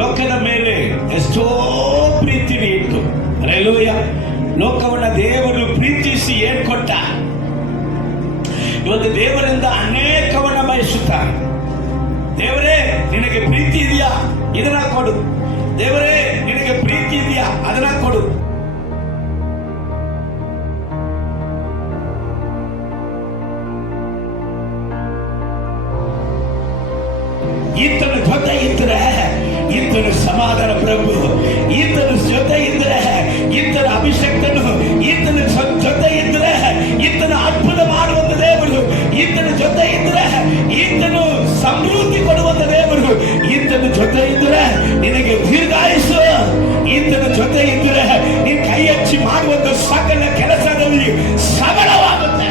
ಲೋಕದ ಮೇಲೆ ಎಷ್ಟೋ ಪ್ರೀತಿನಿ ಇಟ್ಟು, ಹಲ್ಲೆಲೂಯಾ, ಲೋಕವನ್ನ ದೇವರು ಪ್ರೀತಿಸಿ ಏನ್ ಕೊಟ್ಟ. ಇವತ್ತು ದೇವರಿಂದ ಅನೇಕವನ್ನ ಬಯಸುತ್ತಾರೆ. ದೇವರೇ ನಿನಗೆ ಪ್ರೀತಿ ಇದೆಯಾ, ಇದನ್ನ ಕೊಡು. ದೇವರೇ ನಿನಗೆ ಪ್ರೀತಿ ಇದೆಯಾ, ಅದನ್ನ ಕೊಡು. ಈತನ ಜೊತೆ ಇದ್ರೆ ಈತನ ಸಮಾಧಾನ ಪ್ರಭು, ಈತನ ಜೊತೆ ಇದ್ರೆ ಈತನ ಅಭಿಷೇಕನು, ಈತನ ಜೊತೆ ಇದ್ರೆ ಈತನ ಅದ್ಭುತ ಮಾಡುವಂತ ದೇವರು, ಈತನ ಜೊತೆ ಇದ್ರೆ ಈತನು ಸಮೃದ್ಧಿ ಕೊಡುವಂತ ದೇವರು, ಈತನ ಜೊತೆ ಇದ್ರೆ ನಿನಗೆ ದೀರ್ಘಾಯುಸ್ಸು, ಈತನ ಜೊತೆ ಇದ್ರೆ ನೀನು ಕೈ ಹಚ್ಚಿ ಮಾಡುವಂತ ಸಕಲ ಕೆಲಸದಲ್ಲಿ ಸಬಲವಾಗುತ್ತೆ.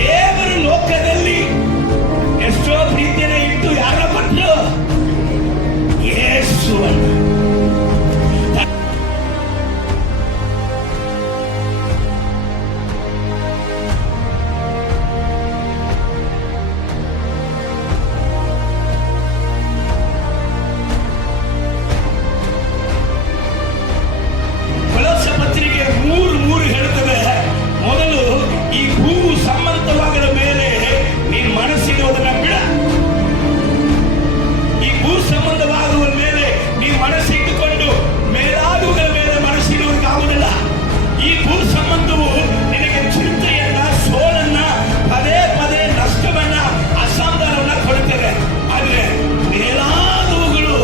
ದೇವರು ಲೋಕದಲ್ಲಿ ಎಷ್ಟೋ ಪ್ರೀತಿಯನ್ನು ಇಟ್ಟು ಯಾರ ಕೊಟ್ಟರು? ಯೇಸುವನ್ನು. ಕೊಲೊಸ್ಸೆ ಪತ್ರಿಕೆ 3:3 ಹೇಳುತ್ತದೆ, ಮೊದಲು ಈ ಭೂ ಸಂಬಂಧವಾಗದ ಮೇಲೆ ನೀನು ಮನಸ್ಸಿಡುವುದನ್ನ ಬಿಡ. ಈ ಭೂ ಸಂಬಂಧವಾಗುವ ಮೇಲೆ ನೀನು ಮನಸ್ಸಿಟ್ಟುಕೊಂಡು ಮೇಲಾಗುವುದರ ಮೇಲೆ ಮನಸ್ಸಿಡುವುದಕ್ಕಾಗುವುದಿಲ್ಲ. ಈ ಭೂ ಸಂಬಂಧವು ನಿನಗೆ ಚಿಂತೆಯನ್ನ, ಸೋಲನ್ನ, ಪದೇ ಪದೇ ನಷ್ಟವನ್ನ, ಅಸಮಾಧಾನವನ್ನ ಕೊಡುತ್ತದೆ. ಆದ್ರೆ ಮೇಲಾಗುವುಗಳು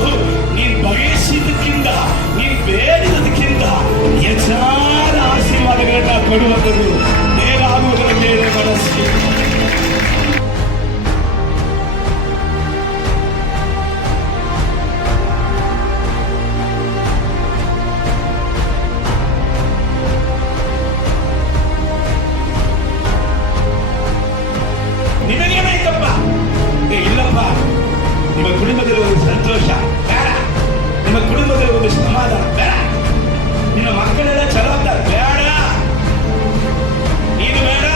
ನೀನು ಬಯಸಿದ್ದಕ್ಕಿಂತ, ನೀನು ಬೇಡಿದಕ್ಕಿಂತ ಹೆಚ್ಚಾದ ಆಶೀರ್ವಾದಗಳನ್ನ ಕೊಡುವಂಥದ್ದು. ಮೇಲಾಗುವುದರ ಮೇಲೆ ಮನಸ್ಸು. ನಿಮಗೇನಾಯ್ತಪ್ಪ? ಇಲ್ಲಪ್ಪ, ನಿಮ್ಮ ಕುಟುಂಬದಲ್ಲಿ ಒಂದು ಸಂತೋಷ ಬೇಡ, ನಿಮ್ಮ ಕುಟುಂಬದಲ್ಲಿ ಒಂದು ಸಮಾಧಾನ ಬೇಡ, ನಿಮ್ಮ ಮಕ್ಕಳೆಲ್ಲ ಜವಾಬ್ದಾರಿ ಬೇಡ, ನೀನು ಬೇಡ,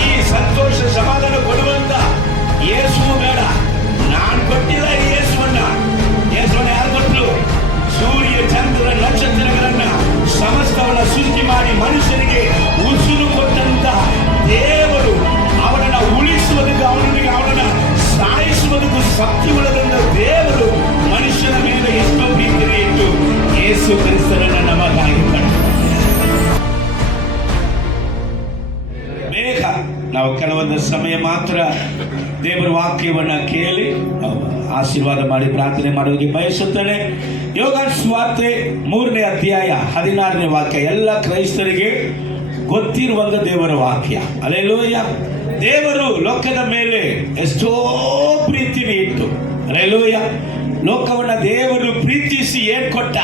ಈ ಸಂತೋಷ ಸಮಾಧಾನ ಕೊಡುವಂತ ಯೇಸು ಬೇಡ. ನಾನು ಕೊಟ್ಟಿಲ್ಲ ಯೇಸುವನ್ನ. ಯೇಸುವನ್ನ ಯಾರು ಕೊಟ್ಟರು? ಸೂರ್ಯ, ಚಂದ್ರ, ನಕ್ಷತ್ರಗಳನ್ನ ಸಮಸ್ತವನ್ನ ಸೃಷ್ಟಿ ಮಾಡಿ ಮನುಷ್ಯನಿಗೆ ಉಸಿರು ಕೊಟ್ಟಂತ ದೇವರು ಅವನನ್ನ ಉಳಿಸುವುದಕ್ಕೆ, ಅವನನ್ನ ಸಾಯಿಸುವುದಕ್ಕೂ ಶಕ್ತಿ ಉಳ್ಳದಂತ ದೇವರು ಮನುಷ್ಯನ ಮೇಲೆ ಎಷ್ಟೋ ಪ್ರೀತಿಯನ್ನು ಇಟ್ಟು ಯೇಸು ಕ್ರಿಸ್ತನನ್ನ ನಮಗಾಗಿ ಕಂಡು. ಬೇಗ ನಾವು ಕೆಲವೊಂದು ಸಮಯ ಮಾತ್ರ ದೇವರ ವಾಕ್ಯವನ್ನ ಕೇಳಿ ಆಶೀರ್ವಾದ ಮಾಡಿ ಪ್ರಾರ್ಥನೆ ಮಾಡೋದಕ್ಕೆ ಬಯಸುತ್ತೇನೆ. ಯೋಹಾನ ಸುವಾರ್ತೆ 3ನೇ ಅಧ್ಯಾಯ 16ನೇ ವಾಕ್ಯ ಎಲ್ಲ ಕ್ರೈಸ್ತರಿಗೆ ಗೊತ್ತಿರುವಂತ ದೇವರ ವಾಕ್ಯ. ಹಲ್ಲೆಲೂಯಾ. ದೇವರು ಲೋಕದ ಮೇಲೆ ಎಷ್ಟೋ ಪ್ರೀತಿನಿ ಇಟ್ಟು, ಹಲ್ಲೆಲೂಯಾ, ಲೋಕವನ್ನ ದೇವರು ಪ್ರೀತಿಸಿ ಏನ್ ಕೊಟ್ಟ.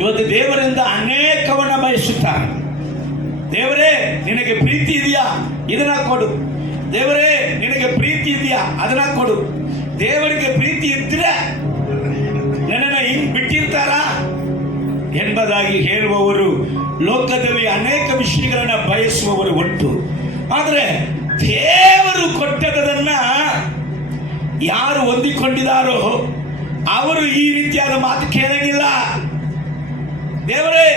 ಇವತ್ತು ದೇವರಿಂದ ಅನೇಕವನ್ನ ಬಯಸುತ್ತಾರೆ. ದೇವರೇ ನಿನಗೆ ಪ್ರೀತಿ ಇದೆಯಾ, ಇದನ್ನ ಕೊಡು. ದೇವರೇ ನಿನಗೆ ಪ್ರೀತಿ ಇದೆಯಾ, ಅದನ್ನ ಕೊಡು. ದೇವರಿಗೆ ಪ್ರೀತಿ ಇದ್ರೆ ನನ್ನನ್ನ ಹಿಂಗ್ ಬಿಟ್ಟಿರ್ತಾರ ಎಂಬುದಾಗಿ ಹೇಳುವವರು ಲೋಕದಲ್ಲಿ ಅನೇಕ ವಿಷಯಗಳನ್ನ ಬಯಸುವವರು ಉಂಟು. ಆದ್ರೆ ದೇವರು ಕೊಟ್ಟದನ್ನ ಯಾರು ಹೊಂದಿಕೊಂಡಿದ್ದಾರೋ ಅವರು ಈ ರೀತಿಯಾದ ಮಾತು ಕೇಳಂಗಿಲ್ಲ. ದೇವರೇ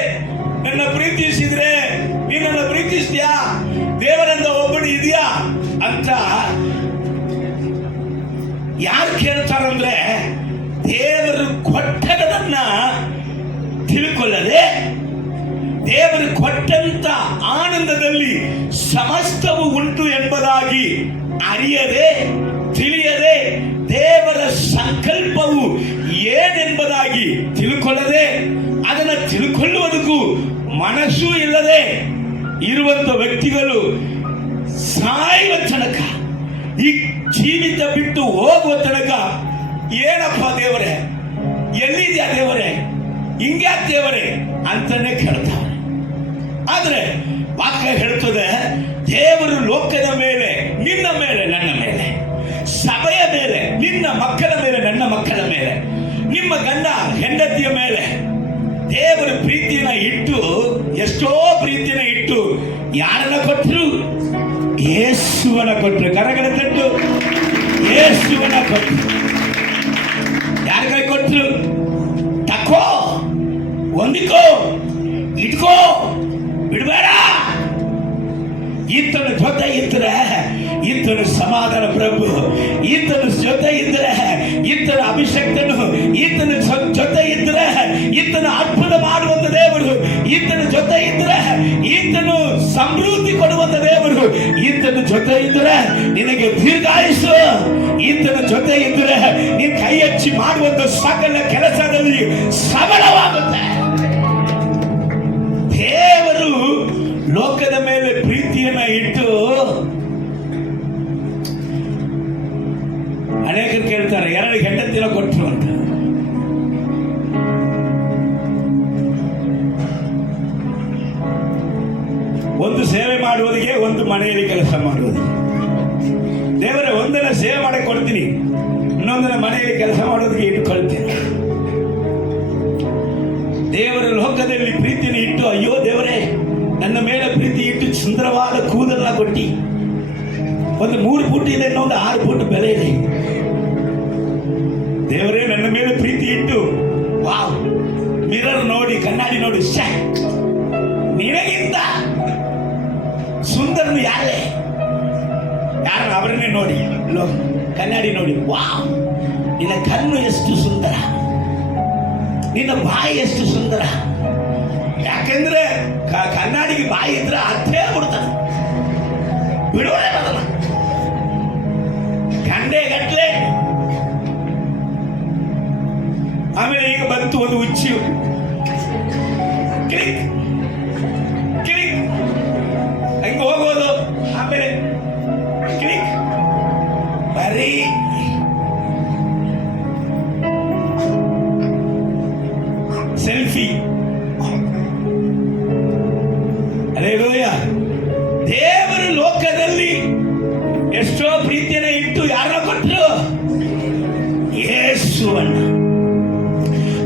ನನ್ನ ಪ್ರೀತಿಸಿದ್ರೆ ನೀನನ್ನ ಪ್ರೀತಿಸ್ತೀಯಾ, ದೇವರಿಂದ ಒಬ್ಬನು ಇದೆಯಾ ಅಂತ ಯಾರು ಕೇಳ್ತಾರಂದ್ರೆ ದೇವರು ಕೊಟ್ಟದನ್ನ ತಿಳ್ಕೊಳ್ಳದೆ, ದೇವರು ಕೊಟ್ಟಂತ ಆನಂದದಲ್ಲಿ ಸಮಸ್ತವು ಉಂಟು ಎಂಬುದಾಗಿ ಅರಿಯದೆ, ತಿಳಿಯದೆ, ದೇವರ ಸಂಕಲ್ಪವು ಏನೆಂಬುದಾಗಿ ತಿಳ್ಕೊಳ್ಳದೆ, ಅದನ್ನು ತಿಳ್ಕೊಳ್ಳುವುದಕ್ಕೂ ಮನಸ್ಸು ಇಲ್ಲದೆ ಇರುವಂತ ವ್ಯಕ್ತಿಗಳು ಸಾಯುವ ತನಕ, ಈ ಜೀವಿತ ಬಿಟ್ಟು ಹೋಗುವ ತನಕ ಏನಪ್ಪ ದೇವರೇ, ಎಲ್ಲಿದ್ಯಾ ದೇವರೇ, ಹಿಂಗ್ಯಾ ದೇವರೇ ಅಂತಾನೆ ಕೇಳ್ತಾರೆ. ಆದ್ರೆ ವಾಕ್ಯ ಹೇಳ್ತದೆ, ದೇವರು ಲೋಕದ ಮೇಲೆ, ನಿನ್ನ ಮೇಲೆ, ನನ್ನ ಮೇಲೆ, ಸಭೆಯ ಮೇಲೆ, ನಿನ್ನ ಮಕ್ಕಳ ಮೇಲೆ, ನನ್ನ ಮಕ್ಕಳ ಮೇಲೆ, ನಿಮ್ಮ ಗಂಡ ಹೆಂಡತಿಯ ಮೇಲೆ ದೇವರು ಪ್ರೀತಿಯನ್ನ ಇಟ್ಟು, ಎಷ್ಟೋ ಪ್ರೀತಿಯನ್ನ ಇಟ್ಟು ಯಾರನ್ನ ಕೊಟ್ಟರು? ಯೇಸುವನ ಕೊಟ್ಟರು. ಕರಗಳ ತಟ್ಟು. ಯೇಸುವನ ಕೊಟ್ಟರು. ಯಾರ ಕೈ ಕೊಟ್ಟರು? ತಕೋ, ಹೊಂದಿಕೋ, ಇಟ್ಕೋ, ಬಿಡಬೇಡ. ಈತನ ಜೊತೆ ಇದ್ರೆ ಈತನ ಸಮಾಧಾನ ಪ್ರಭು, ಈತನ ಜೊತೆ ಇದ್ರೆ ಈತನ ಅಭಿಷೇಕನು, ಈತನ ಜೊತೆ ಇದ್ರೆ ಈತನ ಅದ್ಭುತ ಮಾಡುವಂತ ದೇವರು, ಈತನ ಜೊತೆ ಇದ್ರೆ ಈತನು ಸಮೃದ್ಧಿ ಕೊಡುವಂತ ದೇವರು, ಈತನ ಜೊತೆ ಇದ್ರೆ ನಿನಗೆ ದೀರ್ಘಾಯುಷು, ಈತನ ಜೊತೆ ಇದ್ರೆ ನೀನು ಕೈ ಹಚ್ಚಿ ಮಾಡುವಂತ ಸಕಲ ಕೆಲಸದಲ್ಲಿ ಸಬಲವಾಗುತ್ತೆ. ದೇವರು ಲೋಕದ ಮೇಲೆ ಪ್ರೀತಿಯನ್ನ ಇಟ್ಟು, ಅನೇಕರು ಕೇಳ್ತಾರೆ 2 ಹೆಂಡತಿನ ಕೊಟ್ಟರು ಅಂತ. ಒಂದು ಸೇವೆ ಮಾಡುವುದಕ್ಕೆ, ಒಂದು ಮನೆಯಲ್ಲಿ ಕೆಲಸ ಮಾಡುವುದು. ದೇವರೇ, ಒಂದನ್ನ ಸೇವೆ ಮಾಡಕ್ಕೆ ಕೊಡ್ತೀನಿ, ಇನ್ನೊಂದನ್ನ ಮನೆಯಲ್ಲಿ ಕೆಲಸ ಮಾಡೋದಕ್ಕೆ ಇಟ್ಟುಕೊಳ್ತೀನಿ. ದೇವರ ಲೋಕದಲ್ಲಿ ಪ್ರೀತಿಯನ್ನು ಇಟ್ಟು, ಅಯ್ಯೋ ದೇವರೇ, ನನ್ನ ಮೇಲೆ ಪ್ರೀತಿ ಇಟ್ಟು ಸುಂದರವಾದ ಕೂದಲನ್ನ ಕೊಟ್ಟಿ, ಒಂದು 3 ಫೂಟ್ ಇದೆ, ಇನ್ನೊಂದು 6 ಫೂಟ್ ಬೆಲೆ ಇದೆ. ದೇವರೇ, ನನ್ನ ಮೇಲೆ ಪ್ರೀತಿ ಇಟ್ಟು, ವಾವ್, ಮಿರರ್ ನೋಡಿ, ಕಣ್ಣಾಡಿ ನೋಡಿ, ನಿನಗಿಂತ ಸುಂದರನು ಯಾರೇ? ಯಾರನ್ನ ಅವರನ್ನೇ ನೋಡಿ, ಕಣ್ಣಾಡಿ ನೋಡಿ, ವಾವ್, ನಿನ್ನ ಕಣ್ಣು ಎಷ್ಟು ಸುಂದರ, ನಿನ್ನ ಬಾಯಿ ಎಷ್ಟು ಸುಂದರ. ಯಾಕೆಂದ್ರೆ ಕನ್ನಡಿಗೆ ಬಾಯಿ ಇದ್ರೆ ಅರ್ಥೇ ಬಿಡ್ತಾನೆ, ಬಿಡುವೇ ಬದಲ ಗಂಡೆ ಗಟ್ಲೆ. ಆಮೇಲೆ ಈಗ ಬಂತು ಒಂದು ಹುಚ್ಚಿ, ಕ್ಲಿಕ್ ಕ್ಲಿಕ್ ಹಂಗೆ ಹೋಗೋದು, ಆಮೇಲೆ ಕ್ಲಿಕ್, ಬರೀ ಸೆಲ್ಫಿ. ಹಲ್ಲೆಲೂಯಾ. ದೇವರು ಲೋಕದಲ್ಲಿ ಎಷ್ಟೋ ಪ್ರೀತಿಯನ್ನ ಇಟ್ಟು ಯಾರನ್ನ ಕೊಟ್ಟರು? ಯೇಸುವನ್ನ,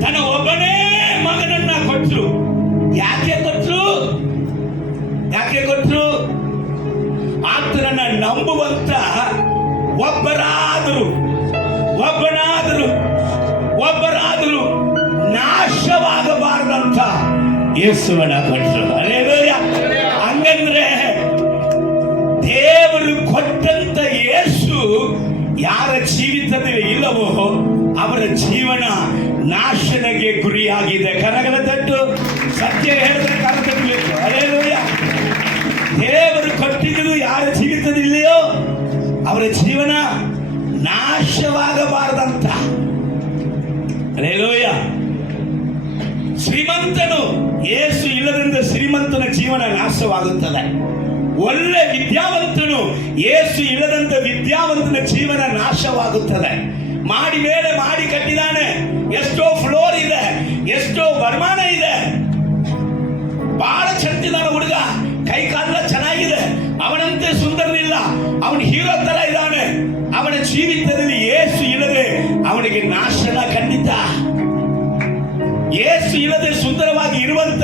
ತನ್ನ ಒಬ್ಬನೇ ಮಗನನ್ನ ಕೊಟ್ಟರು. ಯಾಕೆ ಕೊಟ್ಟರು? ಯಾಕೆ ಕೊಟ್ಟರು? ಆತನನ್ನ ನಂಬುವಂತ ಒಬ್ಬರಾದರೂ ನಾಶವಾಗಬಾರದಂತ ಯೇಸುವನ್ನ ಕೊಟ್ಟರು. ಹಲ್ಲೆಲೂಯಾ. ಹಂಗಂದ್ರೆ ದೇವರು ಕೊಟ್ಟಂತ ಯೇಸು ಯಾರ ಜೀವಿತದಲ್ಲಿ ಇಲ್ಲವೋ ಅವರ ಜೀವನ ನಾಶನಗೆ ಗುರಿಯಾಗಿದೆ. ಕರಗಳ ತಟ್ಟು. ಸತ್ಯ ಹೇಳಿದ್ರೆ ಕರ ತಟ್ಟಬೇಕು. ಹಲ್ಲೆಲೂಯಾ. ದೇವರು ಕೊಟ್ಟಿದ್ದು ಯಾರ ಜೀವಿತದಲ್ಲಿಯೋ ಅವರ ಜೀವನ ನಾಶವಾಗಬಾರದಂತ. ಹಲ್ಲೆಲೂಯಾ. ಶ್ರೀಮಂತನು ಯೇಸು ಇಲ್ಲದಿಂದ ಶ್ರೀಮಂತನ ಜೀವನ ನಾಶವಾಗುತ್ತದೆ. ಒಳ್ಳೆ ವಿದ್ಯಾವಂತನು ಯೇಸು ಇಲ್ಲದಂತ ವಿದ್ಯಾವಂತನ ಜೀವನ ನಾಶವಾಗುತ್ತದೆ. ಮಾಡಿ ಮೇಲೆ ಮಾಡಿ ಕಟ್ಟಿದಾನೆ, ಎಷ್ಟೋ ಫ್ಲೋರ್ ಇದೆ, ಎಷ್ಟೋ ವರಮಾನ ಇದೆ, ಬಹಳ ಚಂದಿದಾನ ಹುಡುಗ, ಕೈ ಕಾಲ ಚೆನ್ನಾಗಿದೆ, ಅವನಂತೆ ಸುಂದರನಿಲ್ಲ, ಅವನು ಹೀರೋ ತರ ಇದ್ದಾನೆ. ಅವನ ಜೀವಿತದಲ್ಲಿ ಯೇಸು ಇಲ್ಲದೆ ಅವನಿಗೆ ನಾಶನ ಖಂಡಿತ. ಯೇಸು ಇಲ್ಲದೆ ಸುಂದರವಾಗಿ ಇರುವಂತ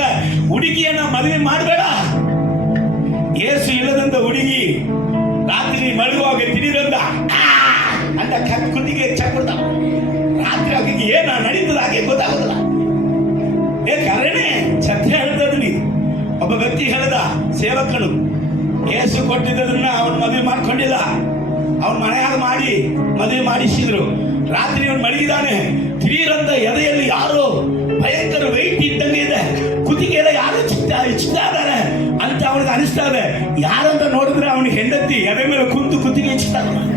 ಹುಡುಗಿಯನ್ನ ಮದುವೆ ಮಾಡಬೇಡ. ಯೇಸು ಇಲ್ಲದಂತ ಹುಡುಗಿ ರಾತ್ರಿ ಮಲಗುವಾಗ ತಿಳಿದಂತ ಅಂತ ಕುತ್ತಿಗೆ ಚಕ್ಬಿಡ್ತಾವ. ರಾತ್ರಿ ಆಕೆಗೆ ಏನ ನಡೀತದ ಹಾಗೆ ಗೊತ್ತಾಗೋದಿಲ್ಲ. ಕರೆನೆ ಸತ್ಯ ಹೇಳ್ತದ. ನೀ ಒಬ್ಬ ವ್ಯಕ್ತಿ ಹೇಳ್ದ, ಸೇವಕನು ಯೇಸು ಕೊಟ್ಟಿದ್ದನ್ನ ಅವನ್ ಮದುವೆ ಮಾಡ್ಕೊಂಡಿಲ್ಲ, ಅವನ್ ಮನೆಯಾಗ ಮಾಡಿ ಮದುವೆ ಮಾಡಿಸಿದ್ರು. ರಾತ್ರಿ ಅವನು ಮಲಗಿದಾನೆ, ತಿರೀರಂತ ಎದೆಯಲ್ಲಿ ಯಾರೋ ಭಯಂಕರ ವೆಯ್ಟ್ ಇದ್ದಂಗೆ ಇದೆ, ಕುತ್ತಿಗೆ ಎಲ್ಲ ಯಾರು ಇಚ್ತಾ ಇದ್ದಾರೆ ಅಂತ ಅವನಿಗೆ ಅನಿಸ್ತಾ ಇದೆ. ಯಾರಂತ ನೋಡಿದ್ರೆ ಅವನಿಗೆ ಹೆಂಡತಿ ಎದೆ ಮೇಲೆ ಕುಂತು ಕುತ್ತಿಗೆ ಇಚ್ತಾ ಇದ್ದಾನೆ.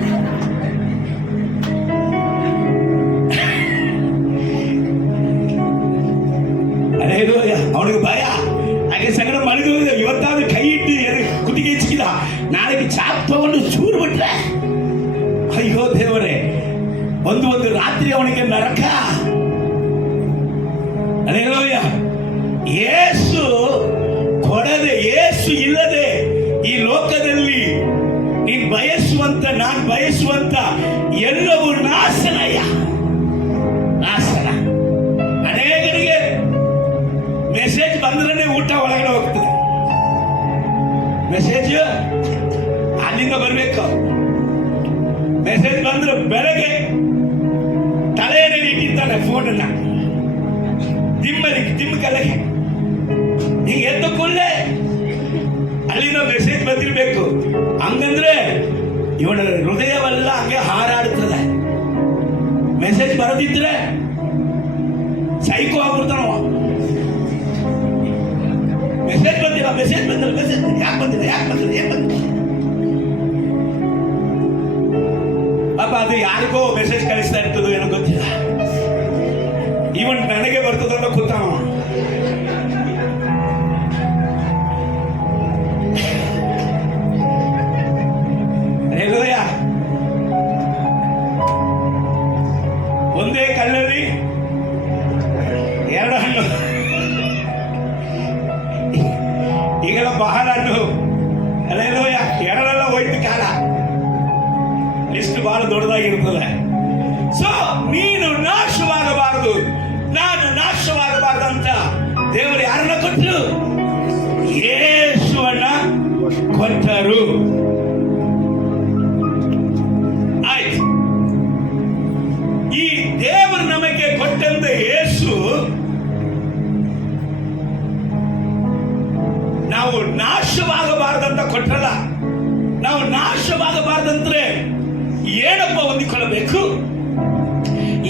ಅವನಿಗೆ ಭಯ, ಹಾಗೆ ಸಂಗಡ ಮಲಗಿದ. ಇವತ್ತಾದ್ರೂ ಕೈ ಇಟ್ಟು ಕುತ್ತಿಗೆ ಇಚ್ಚಿದ, ನಾಳೆಗೆ ಚಾಪ್ ತಗೊಂಡು ಚೂರು ಬಿಟ್ರೆ ಅಯ್ಯೋ ದೇವರೇ, ಒಂದು ರಾತ್ರಿ ಅವನಿಗೆ ನರಕ. ಹಲ್ಲೆಲೂಯಾ. ಯೇಸು ಕೊಡದೆ, ಯೇಸು ಇಲ್ಲದೆ ಈ ಲೋಕದಲ್ಲಿ ನೀನು ಬಯಸುವಂತ, ನಾನು ಬಯಸುವಂತ ಎಲ್ಲವೂ ನಾಶನಯ್ಯ. ಊಟ ಒಳಗಡೆ ಹೋಗ್ತದೆ. ಮೆಸೇಜ್ ಅಲ್ಲಿಂದ ಬರ್ಬೇಕು. ಮೆಸೇಜ್ ಬಂದ್ರು ಬೆಳಗ್ಗೆ ತಲೆಯಲ್ಲಿ ಇಟ್ಟಿರ್ತಾನೆ ಫೋನನ್ನ, ದಿಮ್ಮ ಕಲೆಗೆ ಈಗ ಎದ್ದು ಕೂಡಲೇ ಅಲ್ಲಿಂದ ಮೆಸೇಜ್ ಬಂದಿರ್ಬೇಕು. ಹಂಗಂದ್ರೆ ಇವನ ಹೃದಯವೆಲ್ಲ ಹಂಗೆ ಹಾರಾಡುತ್ತದೆ. ಮೆಸೇಜ್ ಬರೋದಿದ್ರೆ ಸೈಕೋ ಆಗ್ಬಿಡ್ತಾನವ. ಮೆಸೇಜ್ ಬಂದಿಲ್ಲ, ಮೆಸೇಜ್ ಬಂದಿಲ್ಲ, ಮೆಸೇಜ್ ಯಾಕೆ ಬಂದಿಲ್ಲ, ಯಾಕೆ ಬಂದಿಲ್ಲ, ಏನ್ ಬಂದಿಲ್ಲ. ಪಾಪ ಅದು ಯಾರಿಗೋ ಮೆಸೇಜ್ ಕಳಿಸ್ತಾ ಇರ್ತದೋ ಏನೋ ಗೊತ್ತಿಲ್ಲ. ಇವನ್ ನನಗೆ ಬರ್ತದಂತ ಕೂತಾವ. ಒಂದೇ ಕಲ್ಲಲ್ಲಿ ಎರಡು ಹಣ್ಣು, ಈಗೆಲ್ಲ ಬಹಳ ಹಣ್ಣು ಅಲ್ಲೇಲೋಯ, ಎರಡೆಲ್ಲ ಹೋಯ್ತು ಕಾಲ. ಲಿಸ್ಟ್ ಬಹಳ ದೊಡ್ಡದಾಗಿರ್ತದೆ. ಸೊ ನೀನು ನಾಶವಾಗಬಾರದು, ನಾನು ನಾಶವಾಗಬಾರದು ಅಂತ ದೇವರು ಯಾರನ್ನ ಕೊಟ್ಟರು? ಯೇಸುವನ್ನ ಕೊಟ್ಟರು. ಆಯ್ತು, ಈ ದೇವರು ನಮಗೆ ಕೊಟ್ಟಂತ ಯೇಸು ನಾವು ನಾಶವಾಗಬಾರದಂತ ಕೊಟ್ಟಲ್ಲ. ನಾವು ನಾಶವಾಗಬಾರದಂದ್ರೆ ಏನಪ್ಪ ಹೊಂದಿಕೊಳ್ಳಬೇಕು?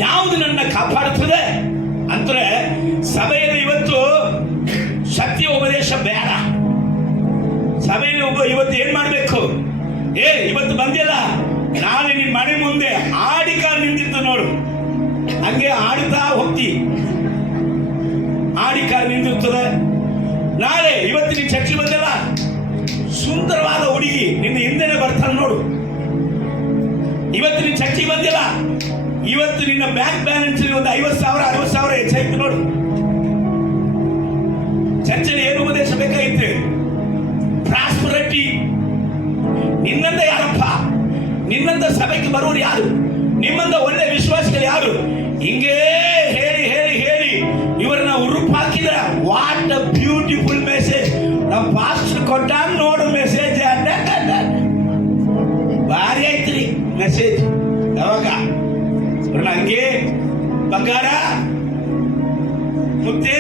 ಯಾವುದು ನನ್ನ ಕಾಪಾಡುತ್ತದೆ ಅಂದ್ರೆ ಸಭೆಯಲ್ಲಿ ಇವತ್ತು ಸತ್ಯ ಉಪದೇಶ ಬೇಡ. ಸಭೆಯಲ್ಲಿ ಇವತ್ತು ಏನ್ ಮಾಡ್ಬೇಕು? ಇವತ್ತು ಬಂದಿಲ್ಲ, ನಾಳೆ ನಿನ್ ಮನೆ ಮುಂದೆ ಆಡಿಕಾರ್ ನಿಂತಿತ್ತು ನೋಡು, ಹಂಗೆ ಆಡುತ್ತಾ ಹೋಗ್ತಿ. ಆಡಿಕಾರ್ ನಿಂತಿರ್ತದೆ. ನಾಳೆ ಇವತ್ತು ನೀನ್ ಚರ್ಚೆ ಬಂದಿಲ್ಲ, ಸುಂದರವಾದ ಹುಡುಗಿ ನಿನ್ನ ಹಿಂದೆನೆ ಬರ್ತಾಳೆ ನೋಡು. ಇವತ್ತು ನೀನ್ ಚರ್ಚೆಗೆ ಬಂದಿಲ್ಲ, ಇವತ್ತು ನಿನ್ನ ಬ್ಯಾಂಕ್ ಬ್ಯಾಲೆನ್ಸ್ ಒಂದು 50,000 60,000 ಹೆಚ್ಚಾಯ್ತು ನೋಡು. ಚರ್ಚೆಯಲ್ಲಿ ಏನು ಉಪದೇಶ ಬೇಕಾಗಿತ್ತು? ಪ್ರಾಸ್ಪರಿಟಿ. ನಿನ್ನಂತ ಯಾರಪ್ಪ? ನಿನ್ನಂತ ಸಭೆಗೆ ಬರುವರು ಯಾರು? ನಿಮ್ಮಂತ ಒಳ್ಳೆ ವಿಶ್ವಾಸಿಗಳು ಯಾರು? ಹಿಂಗೇ ಹೇಳಿ ಹೇಳಿ ಹೇಳಿ ಇವರನ್ನ ಉರುಪ್ ಹಾಕಿದ. ವಾಟ್ ಅ ಬ್ಯೂಟಿಫುಲ್ ಮೆಸೇಜ್ ನಮ್ಮ ಪಾಸ್ಟರ್ ಕೊಟ್ಟ ನೋಡು ಮೆಸೇಜ್. ಭಾರಿ ಐತ್ರಿ ಮೆಸೇಜ್. ಯಾವಾಗ ಹಂಗೆ ಬಂಗಾರ ಮುತ್ತೆ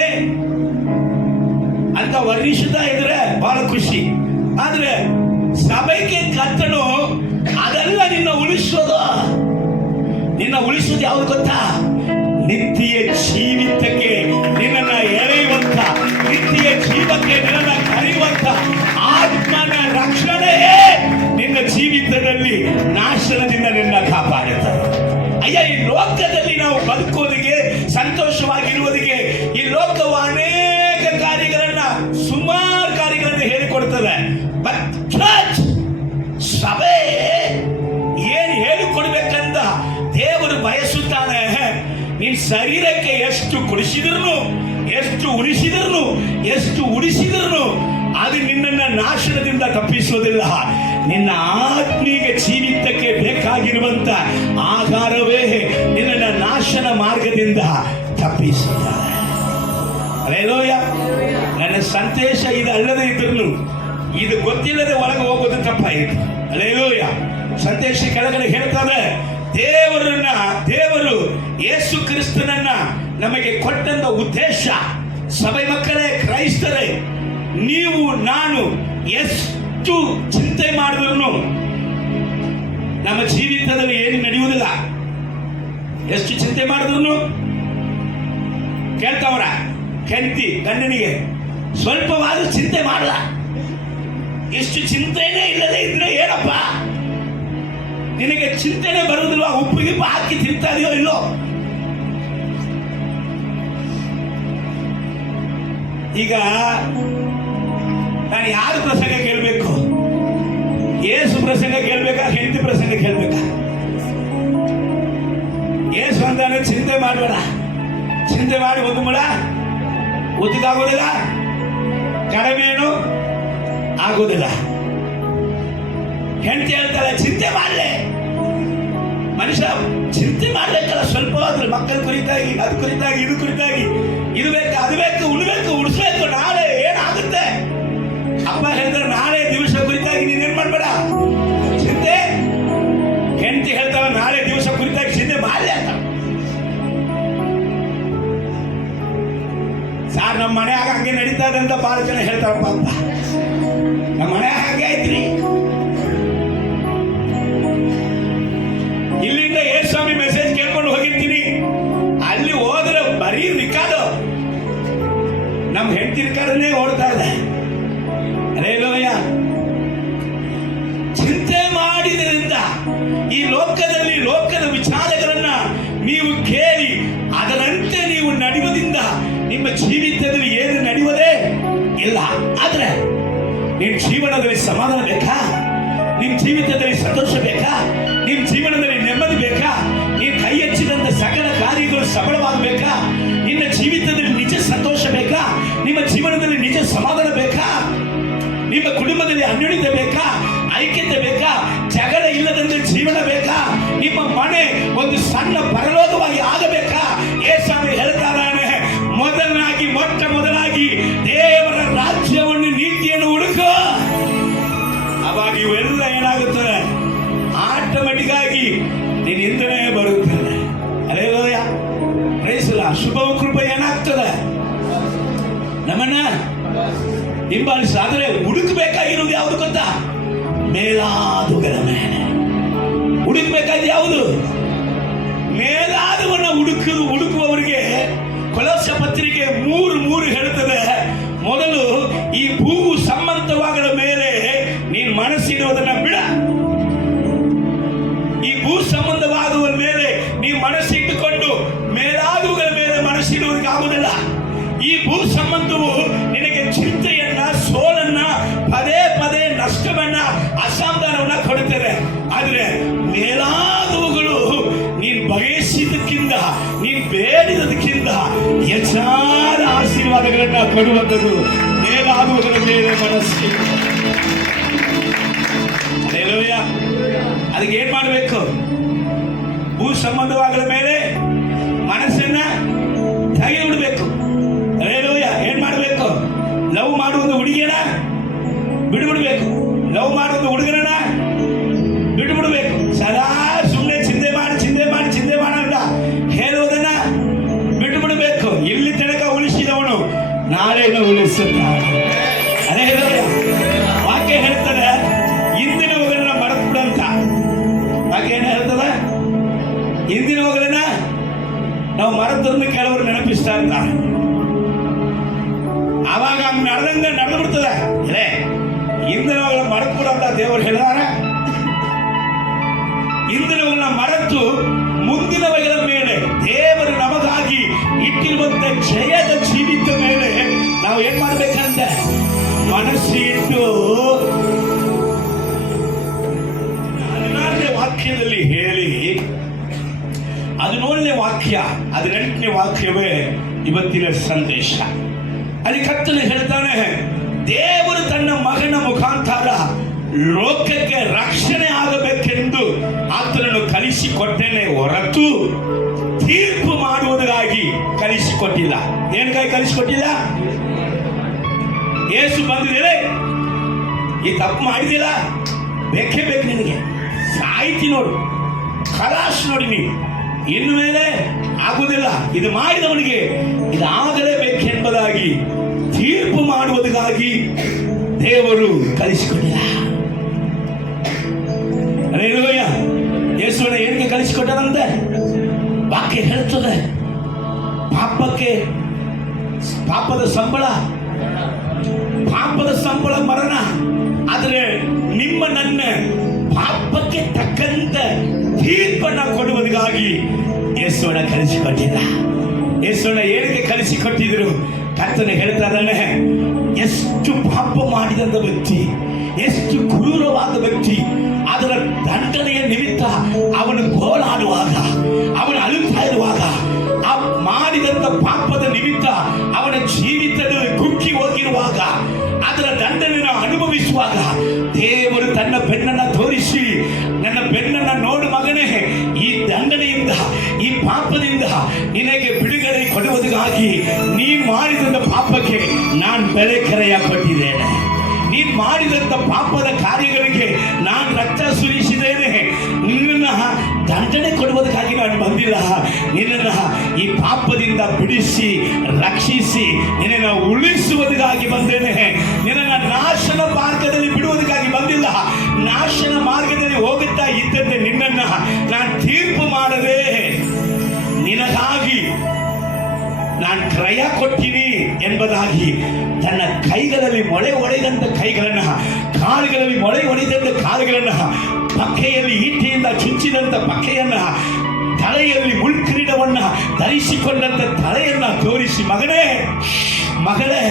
ಅಂತ ವರ್ಣಿಸುತ್ತಾ ಇದ್ರೆ ಬಹಳ ಖುಷಿ. ಆದ್ರೆ ಸಭೆಗೆ ಕರ್ತನು ಅದೆಲ್ಲ ನಿನ್ನ ಉಳಿಸೋದು. ನಿನ್ನ ಉಳಿಸೋದು ಯಾವುದು ಗೊತ್ತಾ? ನಿತ್ಯ ಜೀವಿತಕ್ಕೆ ನಿನ್ನನ್ನ ಎಳೆಯುವಂತ, ನಿತ್ಯ ಜೀವಕ್ಕೆ ನಿನ್ನನ್ನ ಕರೆಯುವಂತ ಆತ್ಮನ ರಕ್ಷಣೆಯೇ ನಿನ್ನ ಜೀವಿತದಲ್ಲಿ ನಾಶನದಿಂದ ನಿನ್ನ ಕಾಪಾಡುತ್ತದೆ. ಅಯ್ಯ, ಈ ಲೋಕದಲ್ಲಿ ನಾವು ಬದುಕೋದಿಗೆ, ಸಂತೋಷವಾಗಿರುವುದಕ್ಕೆ ಈ ಲೋಕವು ಅನೇಕ ಕಾರ್ಯಗಳನ್ನ, ಸುಮಾರು ಕಾರ್ಯಗಳನ್ನು ಹೇಳಿಕೊಡ್ತದೆ. ಸಭೆ ಏನು ಹೇಳಿಕೊಡ್ಬೇಕಂತ ದೇವರು ಬಯಸುತ್ತಾನೆ. ನಿನ್ ಶರೀರಕ್ಕೆ ಎಷ್ಟು ಕುಡಿಸಿದ್ರು, ಎಷ್ಟು ಉಳಿಸಿದ್ರು, ಎಷ್ಟು ಉಳಿಸಿದ್ರು ಅದು ನಿನ್ನನ್ನ ನಾಶನದಿಂದ ತಪ್ಪಿಸುವುದಿಲ್ಲ. ನಿನ್ನ ಆತ್ಮೀಯ ಜೀವಿತಕ್ಕೆ ಬೇಕಾಗಿರುವಂತ ಆಹಾರವೇ ನಿನ್ನ ನಾಶನ ಮಾರ್ಗದಿಂದ ತಪ್ಪಿಸುತ್ತದೆ. ಹಲ್ಲೆಲೂಯಾ. ನನ್ನ ಸಂದೇಶ ಇದು ಅಲ್ಲದೆ ಇದ್ರು, ಇದು ಗೊತ್ತಿಲ್ಲದೆ ಒಳಗೆ ಹೋಗೋದು ತಪ್ಪಾಯಿತು. ಹಲ್ಲೆಲೂಯಾ. ಸಂದೇಶ ಕೆಳಗಡೆ ಹೇಳ್ತಾರೆ, ದೇವರು ಯೇಸು ಕ್ರಿಸ್ತನನ್ನ ನಮಗೆ ಕೊಟ್ಟಂತ ಉದ್ದೇಶ, ಸಭೆ ಮಕ್ಕಳೇ, ಕ್ರೈಸ್ತರೇ, ನೀವು ನಾನು ಎಷ್ಟು ಚಿಂತೆ ಮಾಡಿದ್ರು ನಮ್ಮ ಜೀವಿತದಲ್ಲಿ ಏನು ನಡೆಯುವುದಿಲ್ಲ. ಎಷ್ಟು ಚಿಂತೆ ಮಾಡಿದ್ರು ಕೇಳ್ತಾವ್ರ ಹೆಂಡತಿ ಗಂಡನಿಗೆ ಸ್ವಲ್ಪವಾದ ಚಿಂತೆ ಮಾಡಲ್ಲ. ಎಷ್ಟು ಚಿಂತೆನೇ ಇಲ್ಲದೆ ಇದ್ರೆ ಏನಪ್ಪ ನಿನಗೆ ಚಿಂತೆನೆ ಬರುವುದಿಲ್ವಾ? ಉಪ್ಪಿಗೆ ಹಾಕಿ ತಿಂತಾ ಇದೆಯೋ ಇಲ್ಲೋ? ಈಗ ನಾನು ಯಾರು ಪ್ರಸಂಗ ಕೇಳಬೇಕು? ಯೇಸು ಪ್ರಸಂಗ ಕೇಳ್ಬೇಕಾ? ಹೆಂಡತಿ ಪ್ರಸಂಗ ಕೇಳ್ಬೇಕಾ? ಯೇಸು ಅಂತಾನೆ ಚಿಂತೆ ಮಾಡಬೇಡ. ಚಿಂತೆ ಮಾಡಿ ಒಂದು ಮುಳ ಉದ್ದಕ್ಕಾಗೋದಿಲ್ಲ, ಕಡಿಮೆನು ಆಗೋದಿಲ್ಲ. ಹೆಂಡತಿ ಹೇಳ್ತಾಳೆ ಚಿಂತೆ ಮಾಡಲೆ. ಮನುಷ್ಯ ಚಿಂತೆ ಮಾಡ್ಬೇಕಲ್ಲ, ಸ್ವಲ್ಪ ಹೋದ್ರೆ ಮಕ್ಕಳ ಕುರಿತಾಗಿ, ಅದು ಕುರಿತಾಗಿ, ಇದು ಕುರಿತಾಗಿ, ಇದು ಬೇಕು, ಅದು ಬೇಕು, ಉಣ್ಬೇಕು, ಉಡಿಸ್ಬೇಕು, ನಾಳೆ ಏನಾಗ ಹೇಳ್ತಾವ ಪಾಪ. ನಮ್ಮ ಮನೆ ಹಾಗೆ ಆಯ್ತ್ರಿ. ಇಲ್ಲಿಂದ ಸ್ವಾಮಿ ಮೆಸೇಜ್ ಕೇಳ್ಕೊಂಡು ಹೋಗಿರ್ತೀನಿ, ಅಲ್ಲಿ ಹೋದ್ರೆ ಬರೀ ರಿಕಾರ್ಡು, ನಮ್ ಹೆಂಡತಿ ರಿಕಾರ್ಡನ್ನೇ ಓಡ್ತಾ ಇದೆ. ಅರೇಲೋಯ, ಚಿಂತೆ ಮಾಡಿದ್ರಿಂದ ಈ ಲೋಕದಲ್ಲಿ ಲೋಕದ ವಿಚಾರಗಳನ್ನ ನೀವು ಕೇಳಿ ಅದರಂತೆ ನೀವು ನಡೆಯುವುದರಿಂದ ನಿಮ್ಮ ಜೀವಿತದಲ್ಲಿ ಏನು ನಡೆಯುವುದೇ ಇಲ್ಲ. ಆದ್ರೆ ನಿಮ್ ಜೀವನದಲ್ಲಿ ಸಮಾಧಾನ ಬೇಕಾ? ನಿಮ್ ಜೀವಿತದಲ್ಲಿ ಸಂತೋಷ ಬೇಕಾ? ನಿಮ್ ಜೀವನದಲ್ಲಿ ನೆಮ್ಮದಿ ಬೇಕಾ? ನೀನ್ ಕೈ ಹಚ್ಚಿದಂತ ಸಕಲ ಕಾರ್ಯಗಳು ಸಫಲವಾಗಬೇಕಾ? ನಿನ್ನ ಜೀವಿತದಲ್ಲಿ ನಿಜ ಸಂತೋಷ ಬೇಕಾ? ನಿಮ್ಮ ಜೀವನದಲ್ಲಿ ನಿಜ ಸಮಾಧಾನ ಬೇಕಾ? ನಿಮ್ಮ ಕುಟುಂಬದಲ್ಲಿ ಅನ್ಯೋನ್ಯತೆ ಬೇಕಾ? ಐಕ್ಯತೆ ಬೇಕಾ? ಜಗಳ ಇಲ್ಲದಂತೆ ಜೀವನ ಬೇಕಾ? ನಿಮ್ಮ ಮನೆ ಒಂದು ಸಣ್ಣ ಪರಲೋಕವಾಗಿ ಆಗಬೇಕಾ? ಯೇಸು ಹೇಳ್ತಾನೆ, ಮೊಟ್ಟ ಮೊದಲಾಗಿ ದೇವರ ರಾಜ್ಯವನ್ನು ನೀತಿಯನ್ನು ಹುಡುಕು, ಅವಾಗ ಇವೆಲ್ಲ ಏನಾಗುತ್ತದೆ? ಆಟೋಮೆಟಿಕ್ ಆಗಿ ನೀನ್ ಹಿಂದನೇ ಬರುತ್ತದೆ. ಅಲ್ಲೇಲೂಯ, ಪ್ರೈಸಲ್ಲ. ಶುಭ ಕೃಪೆ ಏನಾಗ್ತದೆ? ನಮ್ಮನ್ನ ಹಿಂಬಾಲಿಸ. ಆದರೆ ಹುಡುಕಬೇಕಾಗಿರೋದು ಯಾವುದು ಗೊತ್ತಾ? ಮೇಲಾದವುಗಳ ಮೇಲೆ ಹುಡುಕಬೇಕಾದ ಯಾವುದು? ಮೇಲಾದವನ್ನ ಹುಡುಕುವವರಿಗೆ ಕೊಲೋಸ್ಯ ಪತ್ರಿಕೆ 3:3 ಹೇಳುತ್ತದೆ, ಮೊದಲು ಈ ಭೂ ಸಂಬಂಧವಾಗದ ಮೇಲೆ ನೀನ್ ಮನಸ್ಸಿಡುವುದನ್ನ ಬಿಡ. ಈ ಭೂ ಸಂಬಂಧವಾಗುವ ಮೇಲೆ ನೀವು ಮನಸ್ಸಿಟ್ಟುಕೊಂಡು ಮೇಲಾದವುಗಳ ಮೇಲೆ ಮನಸ್ಸಿಡುವುದಕ್ಕಾಗುವುದಿಲ್ಲ. ಈ ಭೂ ಸಂಬಂಧವು ನಿನಗೆ ಚಿಂತೆಯನ್ನ, ಸೋಲನ್ನ, ಪದೇ ಪದೇ ನಷ್ಟವನ್ನ, ಅಸಮಾಧಾನವನ್ನ ಕೊಡುತ್ತದೆ. ಆದ್ರೆ ಮೇಲಾದವುಗಳು ನೀನ್ ಬಯಸಿದ್ದಕ್ಕಿಂತ, ನೀನ್ ಬೇಡಿದಕ್ಕಿಂತ ಹೆಚ್ಚಾದ ಆಶೀರ್ವಾದಗಳನ್ನ ಕೊಡುವಂಥದ್ದು ಮೇಲಾದವುಗಳ ಮೇಲೆ ಮನಸ್ಸು. ಅದಕ್ಕೆ ಏನ್ ಮಾಡಬೇಕು? ಭೂ ಸಂಬಂಧವಾಗದ ಮೇಲೆ ಮನಸ್ಸನ್ನ ತೆಗೆದುಬಿಡ್ಬೇಕು. ಏನ್ ಮಾಡಬೇಕು? ಲವ್ ಮಾಡುವುದು ಹುಡುಗಿಯನ್ನ ಬಿಡುಬಿಡ್ಬೇಕು. ಲವ್ ಮಾಡುವುದು ಹುಡುಗರನ್ನ ಬಿಡುಬಿಡ್ಬೇಕು. ಸದಾ ಸುಮ್ಮನೆ ಚಿಂತೆ ಮಾಡಿ ಅಂತ ಹೇಳುವುದನ್ನ ಬಿಡುಬಿಡ್ಬೇಕು. ಇಲ್ಲಿ ತನಕ ಉಳಿಸಿದವನು ನಾಳೆನೂ ಉಳಿಸುತ್ತಾನೆ. ಅದೇ ವಾಕ್ಯ ಹೇಳ್ತದೆ, ಹಿಂದಿನವುಗಳನ್ನ ಮರೆತು ಬಿಡಂತ. ವಾಕ್ಯ ಏನ ಹೇಳ್ತದ? ಹಿಂದಿನವುಗಳನ್ನ ನಾವು ಮರೆತರನ್ನು ಕೆಲವರು ನೆನಪಿಸ್ತಾ ಇರ್ತಾರೆ. ಆವಾಗ ಹಂಗ ನಡೆದು ಬಿಡ್ತದೆ. ಹಿಂದಿನವುಗಳ ಮರೆತು ಬಿಡಂತ ದೇವರು ಹೇಳಿದಾರ. ಹಿಂದಿನವುಗಳನ್ನ ಮರೆತು ಮುಂದಿನವುಗಳ ಮೇಲೆ ದೇವರು ನಮಗಾಗಿ ಇಟ್ಟಿರುವಂತ ಜಯದ ಜೀವಿತ ಮೇಲೆ ನಾವು ಏನ್ ಮಾಡ್ಬೇಕಂತ ಮನಸ್ಸಿಟ್ಟು 14ನೇ ವಾಕ್ಯದಲ್ಲಿ ಹೇಳಿ, 17ನೇ ವಾಕ್ಯ, 18ನೇ ವಾಕ್ಯವೇ ಇವತ್ತಿನ ಸಂದೇಶ. ಅಲ್ಲಿ ಕರ್ತನು ಹೇಳ್ತಾನೆ, ದೇವರು ತನ್ನ ಮಗನ ಮುಖಾಂತರ ಲೋಕಕ್ಕೆ ರಕ್ಷಣೆ ಆಗಬೇಕೆಂದು ಆತನನ್ನು ಕಲಿಸಿಕೊಟ್ಟೇನೆ ಹೊರತು ತೀರ್ಪು ಮಾಡುವುದಕ್ಕಾಗಿ ಕಲಿಸಿಕೊಟ್ಟಿಲ್ಲ. ಏನಕ್ಕಾಗಿ ಕಲಿಸಿಕೊಟ್ಟಿಲ್ಲ? ಯೇಸು ಬಂದಿದೆ, ಈ ತಪ್ಪು ಮಾಡಿದಿಲ್ಲ, ಬೇಕೇ ಬೇಕು ನಿನಗೆ, ಸಾಹಿತಿ ನೋಡು, ಖಲಾಸ್ ನೋಡಿ, ನೀನು ಇನ್ನು ಮೇಲೆ ಆಗುವುದಿಲ್ಲ, ಇದು ಮಾಡಿದವನಿಗೆ ಇದಾಗಲೇಬೇಕೆಂಬುದಾಗಿ ತೀರ್ಪು ಮಾಡುವುದಕ್ಕಾಗಿ ದೇವರು ಕಲಿಸಿಕೊಟ್ಟಿಲ್ಲ. ಯೇಸುವನ್ನ ಏನಕ್ಕೆ ಕಲಿಸಿಕೊಟ್ಟದಂತೆ ವಾಕ್ಯ ಹೇಳುತ್ತದೆ? ಪಾಪದ ಸಂಬಳ ಮರಣ. ಆದರೆ ನನ್ನ ಪಾಪಕ್ಕೆ ತಕ್ಕಂತ ತೀರ್ಪನ್ನ ಕೊಡುವುದಕ್ಕಾಗಿ ಯೇಸುವನ್ನ ಕಲಿಸಿಕೊಟ್ಟಿಲ್ಲ. ಯೇಸುವನ್ನ ಏನಕ್ಕೆ ಕಲಿಸಿಕೊಟ್ಟಿದ್ರು? ಕರ್ತನ ಹೇಳ್ತಾ ಇದ್ದಾನೆ, ಎಷ್ಟು ಪಾಪ ಮಾಡಿದಂತ ವ್ಯಕ್ತಿ, ಎಷ್ಟು ಕ್ರೂರವಾದ ವ್ಯಕ್ತಿ, ಅದರ ದಂಡನೆಯ ನಿಮಿತ್ತ ಅವನು ಗೋಳಾಡುವಾಗ, ಅವನು ಅಳುತ್ತಾ ಇರುವಾಗ, ಆ ಮಾಡಿದಂತ ಪಾಪದ ನಿಮಿತ್ತ ಅವನ ಜೀವಿತದಲ್ಲಿ ಕುಕ್ಕಿ ಹೋಗಿರುವಾಗ, ಅದರ ದಂಡನೆಯನ್ನು ಅನುಭವಿಸುವಾಗ ದೇವರು ತನ್ನ ಬೆನ್ನನ್ನ ತೋರಿಸಿ, ನನ್ನ ಬೆನ್ನನ್ನ ನೋಡು ಮಗನೇ, ಈ ದಂಡನೆಯಿಂದ, ಈ ಪಾಪದಿಂದ ನಿನಗೆ ಬಿಡುಗಡೆ ಕೊಡುವುದಕ್ಕಾಗಿ ನೀನು ಮಾಡಿದಂತ ಪಾಪಕ್ಕೆ ನಾನು ಬೆಲೆ ಕರೆಯ ಕೊಟ್ಟಿದ್ದೇನೆ. ನೀನು ಮಾಡಿದಂತ ಪಾಪದ ಕಾರ್ಯಗಳಿಗೆ ನಾನು ರಕ್ತ ಸುರಿಸಿದ್ದೇನೆ. ನಿನ್ನ ದಂಡ ದಂಡನೆ ಕೊಡುವುದಕ್ಕಾಗಿ ನಾನು ಬಂದಿಲ್ಲ. ನಿನ್ನನ್ನ ಈ ಪಾಪದಿಂದ ಬಿಡಿಸಿ ರಕ್ಷಿಸಿ ನಿನ್ನನ್ನು ಉಳಿಸುವುದಕ್ಕಾಗಿ ಬಂದೇನೆ. ನಿನ್ನನ್ನು ನಾಶನ ಮಾರ್ಗದಲ್ಲಿ ಬಿಡುವುದಕ್ಕಾಗಿ ಬಂದಿಲ್ಲ. ನಾಶನ ಮಾರ್ಗದಲ್ಲಿ ಹೋಗುತ್ತಾ ಇದ್ದಂತೆ ನಿನ್ನನ್ನ ನಾನು ತೀರ್ಪು ಮಾಡದೆ ನಿನಗಾಗಿ ನಾನು ಕ್ರಯ ಕೊಟ್ಟಿನಿ ಎಂಬುದಾಗಿ ತನ್ನ ಕೈಗಳಲ್ಲಿ ಮೊಳೆ ಒಡೆದಂತ ಕೈಗಳನ್ನ, ಕಾಲುಗಳಲ್ಲಿ ಮೊಳೆ ಒಡೆದಂತ ಕಾಲುಗಳನ್ನ, ಪಕ್ಕೆಯಲ್ಲಿ ಈಟಿಯಿಂದ ಚುಚ್ಚಿದಂತ ಪಕ್ಕೆಯನ್ನ, ತಲೆಯಲ್ಲಿ ಮುಳ್ಕಿರೀಟವನ್ನ ಧರಿಸಿಕೊಂಡಂತ ತಲೆಯನ್ನ ತೋರಿಸಿ, ಮಗನೇ ಮಗಳೇ,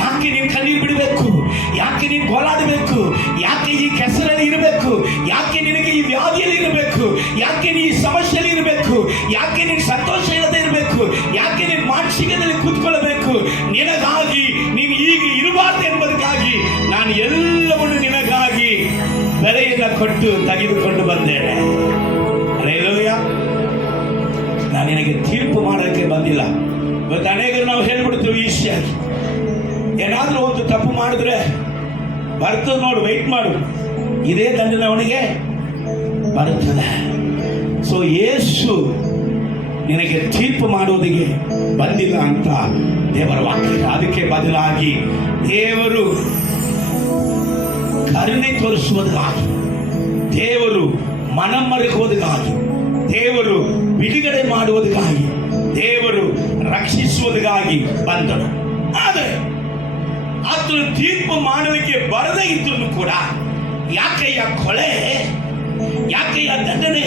ಯಾಕೆ ನೀನು ಕಣ್ಣೀರು ಬಿಡಬೇಕು? ಯಾಕೆ ನೀನು ಗೋಳಾಡಬೇಕು? ಯಾಕೆ ಈ ಕೆಸರಲ್ಲಿ ಇರಬೇಕು? ಯಾಕೆ ನಿನಗೆ ಈ ವ್ಯಾಧಿಯಲ್ಲಿ ಇರಬೇಕು? ಯಾಕೆ ನೀ ಈ ಸಮಸ್ಯೆಯಲ್ಲಿ ಇರಬೇಕು? ಯಾಕೆ ನೀನು ಸಂತೋಷ ಇಲ್ಲದೆ ಇರಬೇಕು? ಯಾಕೆ ನೀನು ಮಾನಸಿಕದಲ್ಲಿ ಕೂತ್ಕೊಳ್ಳಬೇಕು? ನಿನಗಾಗಿ ನೀನು ಈಗ ಇರಬಾರ್ದು ಎಂಬುದಕ್ಕಾಗಿ ನಾನು ಎಲ್ಲವನ್ನು ನಿನಗಾಗಿ ಬೆಲೆಯನ್ನು ಕೊಟ್ಟು ತೆಗೆದುಕೊಂಡು ಬಂದೇನೆ. ಹಲ್ಲೆಲೂಯಾ. ನಾನು ನಿನಗೆ ತೀರ್ಪು ಮಾಡೋಕ್ಕೆ ಬಂದಿಲ್ಲ. ಇವತ್ತು ಅನೇಕರು ನಾವು ಹೇಳ್ಬಿಡ್ತೀವಿ ಈಸಿಯಾಗಿ, ಏನಾದರೂ ಒಂದು ತಪ್ಪು ಮಾಡಿದ್ರೆ ಬರ್ತದೆ ನೋಡು, ವೆಯ್ಟ್ ಮಾಡು, ಇದೇ ದಂಡನೆ ಅವನಿಗೆ ಬರುತ್ತದೆ. ಸೊ ಯೇಸು ನಿನಗೆ ತೀರ್ಪು ಮಾಡುವುದಕ್ಕೆ ಬಂದಿಲ್ಲ ಅಂತ ದೇವರ ವಾಕ್ಯ. ಅದಕ್ಕೆ ಬದಲಾಗಿ ದೇವರು ಕರುಣೆ ತೋರಿಸುವುದಕ್ಕಾಗಿ, ದೇವರು ಮನಮರುಗುವುದಕ್ಕಾಗಿ, ದೇವರು ಬಿಡುಗಡೆ ಮಾಡುವುದಕ್ಕಾಗಿ, ದೇವರು ರಕ್ಷಿಸುವುದಕ್ಕಾಗಿ ಬಂದನು. ಆದರೆ ಆತನ ತೀರ್ಪು ಮಾಡಲಿಕ್ಕೆ ಬರದೇ ಇದ್ರೂ ಕೂಡ ಯಾಕೆಯ ಕೊಲೆ, ಯಾಕೆಯ ದಂಡನೆ,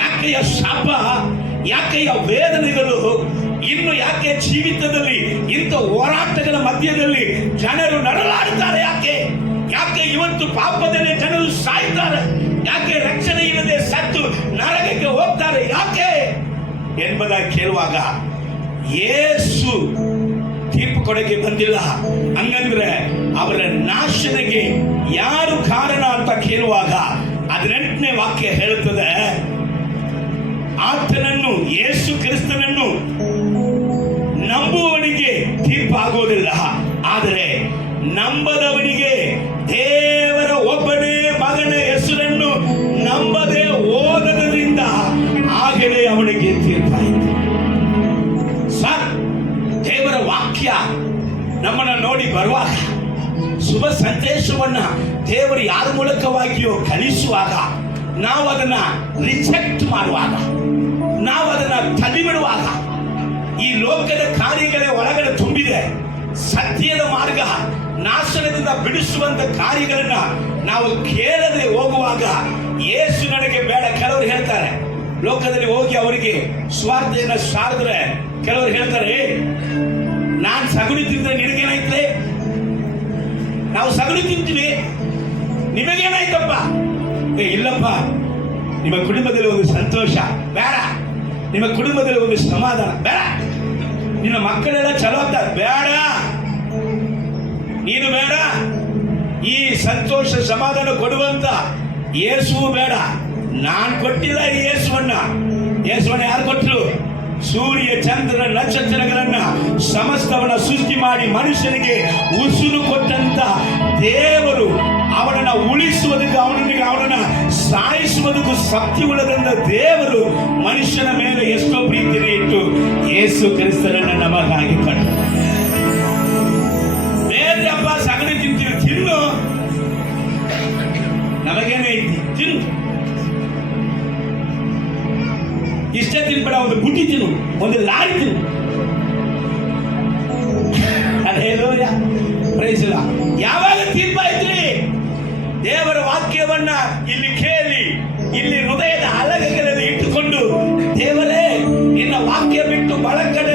ಯಾಕೆಯ ಶಾಪ, ಯಾಕೆಯ ವೇದನೆಗಳು, ಇನ್ನು ಯಾಕೆ ಜೀವಿತದಲ್ಲಿ ಇಂಥ ಹೋರಾಟಗಳ ಮಧ್ಯದಲ್ಲಿ ಜನರು ನರಳಾಡುತ್ತಾರೆ? ಯಾಕೆ ಇವತ್ತು ಪಾಪದಲ್ಲಿ ಜನರು ಸಾಯ್ತಾರೆ? ಯಾಕೆ ರಕ್ಷಣೆ ಇಲ್ಲದೆ ಸತ್ತು ನರಕಕ್ಕೆ ಹೋಗ್ತಾರೆ? ಯಾಕೆ ಎಂಬುದಾಗಿ ಕೇಳುವಾಗ ಯೇಸು ತೀರ್ಪು ಕೊಡಕ್ಕೆ ಬಂದಿಲ್ಲ. ಹಂಗಂದ್ರೆ ಅವರ ನಾಶನೆಗೆ ಯಾರು ಕಾರಣ ಅಂತ ಕೇಳುವಾಗ 18ನೇ ವಾಕ್ಯ ಹೇಳುತ್ತದೆ, ಆತನನ್ನು, ಯೇಸು ಕ್ರಿಸ್ತನನ್ನು ನಂಬುವವನಿಗೆ ತೀರ್ಪು ಆಗುವುದಿಲ್ಲ, ಆದರೆ ನಂಬದವನಿಗೆ ದೇವರ ಒಬ್ಬನೇ ಮಗನ ಹೆಸರನ್ನು ನಂಬದೆ ಹೋದದರಿಂದ ಆಗಲೇ ಅವನಿಗೆ ತೀರ್ಪಾಯಿತು. ಸರ್, ದೇವರ ವಾಕ್ಯ ನಮ್ಮನ್ನು ನೋಡಿ ಬರುವಾಗ, ಶುಭ ಸಂದೇಶವನ್ನ ದೇವರು ಯಾರ ಮೂಲಕವಾಗಿಯೋ ಕಲಿಸುವಾಗ, ನಾವು ಅದನ್ನ ರಿಜೆಕ್ಟ್ ಮಾಡುವಾಗ, ನಾವು ಅದನ್ನ ತಳ್ಳಿಬಿಡುವಾಗ, ಈ ಲೋಕದ ಕಾರ್ಯಗಳೇ ಒಳಗಡೆ ತುಂಬಿದೆ. ಸತ್ಯದ ಮಾರ್ಗ, ನಾಶನದಿಂದ ಬಿಡಿಸುವಂತ ಕಾರ್ಯಗಳನ್ನ ನಾವು ಕೇಳದೆ ಹೋಗುವಾಗ ಯೇಸು ನನಗೆ ಬೇಡ. ಕೆಲವರು ಹೇಳ್ತಾರೆ, ಲೋಕದಲ್ಲಿ ಹೋಗಿ ಅವರಿಗೆ ಸ್ವಾರ್ಥೆಯನ್ನು ಸಾರಿದ್ರೆ ಕೆಲವರು ಹೇಳ್ತಾರೆ, ನಾನು ಸಗಣಿ ತಿಂದ್ರೆ ನಿನಗೇನಾಯ್ತದೆ? ನಾವು ಸಗಣಿ ತಿಂತೀವಿ, ನಿಮಗೇನಾಯ್ತಪ್ಪ? ಇಲ್ಲಪ್ಪ, ನಿಮ್ಮ ಕುಟುಂಬದಲ್ಲಿ ಒಂದು ಸಂತೋಷ ಬೇಡ, ನಿಮ್ಮ ಕುಟುಂಬದಲ್ಲಿ ಒಂದು ಸಮಾಧಾನ ಬೇಡ, ನಿನ್ನ ಮಕ್ಕಳೆಲ್ಲ ಚಲೋ ಆಗ್ತಾರೆ ಬೇಡ, ನೀನು ಬೇಡ, ಈ ಸಂತೋಷ ಸಮಾಧಾನ ಕೊಡುವಂತ ಯೇಸು ಬೇಡ. ನಾನು ಕೊಟ್ಟಿಲ್ಲ ಈ ಯೇಸುವನ್ನ ಯಾರು ಕೊಟ್ಟರು? ಸೂರ್ಯ ಚಂದ್ರ ನಕ್ಷತ್ರಗಳನ್ನ ಸಮಸ್ತವನ್ನ ಸೃಷ್ಟಿ ಮಾಡಿ ಮನುಷ್ಯನಿಗೆ ಉಸಿರು ಕೊಟ್ಟಂತ ದೇವರು ಅವನನ್ನ ಉಳಿಸುವುದಕ್ಕೆ, ಅವನನ್ನ ಸಾಯಿಸುವುದಕ್ಕೂ ಶಕ್ತಿ ಉಳ್ಳದಂತ ದೇವರು ಮನುಷ್ಯನ ಮೇಲೆ ಎಷ್ಟೋ ಪ್ರೀತಿಯನ್ನು ಇಟ್ಟು ಯೇಸು ಕ್ರಿಸ್ತನನ್ನ ನಮಗಾಗಿ ಕೊಟ್ಟ. ಬೇರೆ ಹಬ್ಬ ಸಗಣಿ ತಿಂತೀವಿ, ತಿನ್ನು, ನಮಗೇನೆ ಐತಿ, ತಿನ್ನು, ಇಷ್ಟೇ ತಿನ್ಬೇಡ, ಒಂದು ಬುಟ್ಟಿ ತಿನ್ನು, ಒಂದು ಲಾರಿ ತಿನ್ನು. ಯಾವಾಗ ತೀರ್ಪಾಯ್ತ್ರಿ? ದೇವರ ವಾಕ್ಯವನ್ನ ಇಲ್ಲಿ ಕೇಳಿ, ಇಲ್ಲಿ ಹೃದಯದ ಹಲಗೆಗಳಲ್ಲಿ ಇಟ್ಟುಕೊಂಡು, ದೇವರೇ ನಿನ್ನ ವಾಕ್ಯ ಬಿಟ್ಟು ಬಲಕಡೆ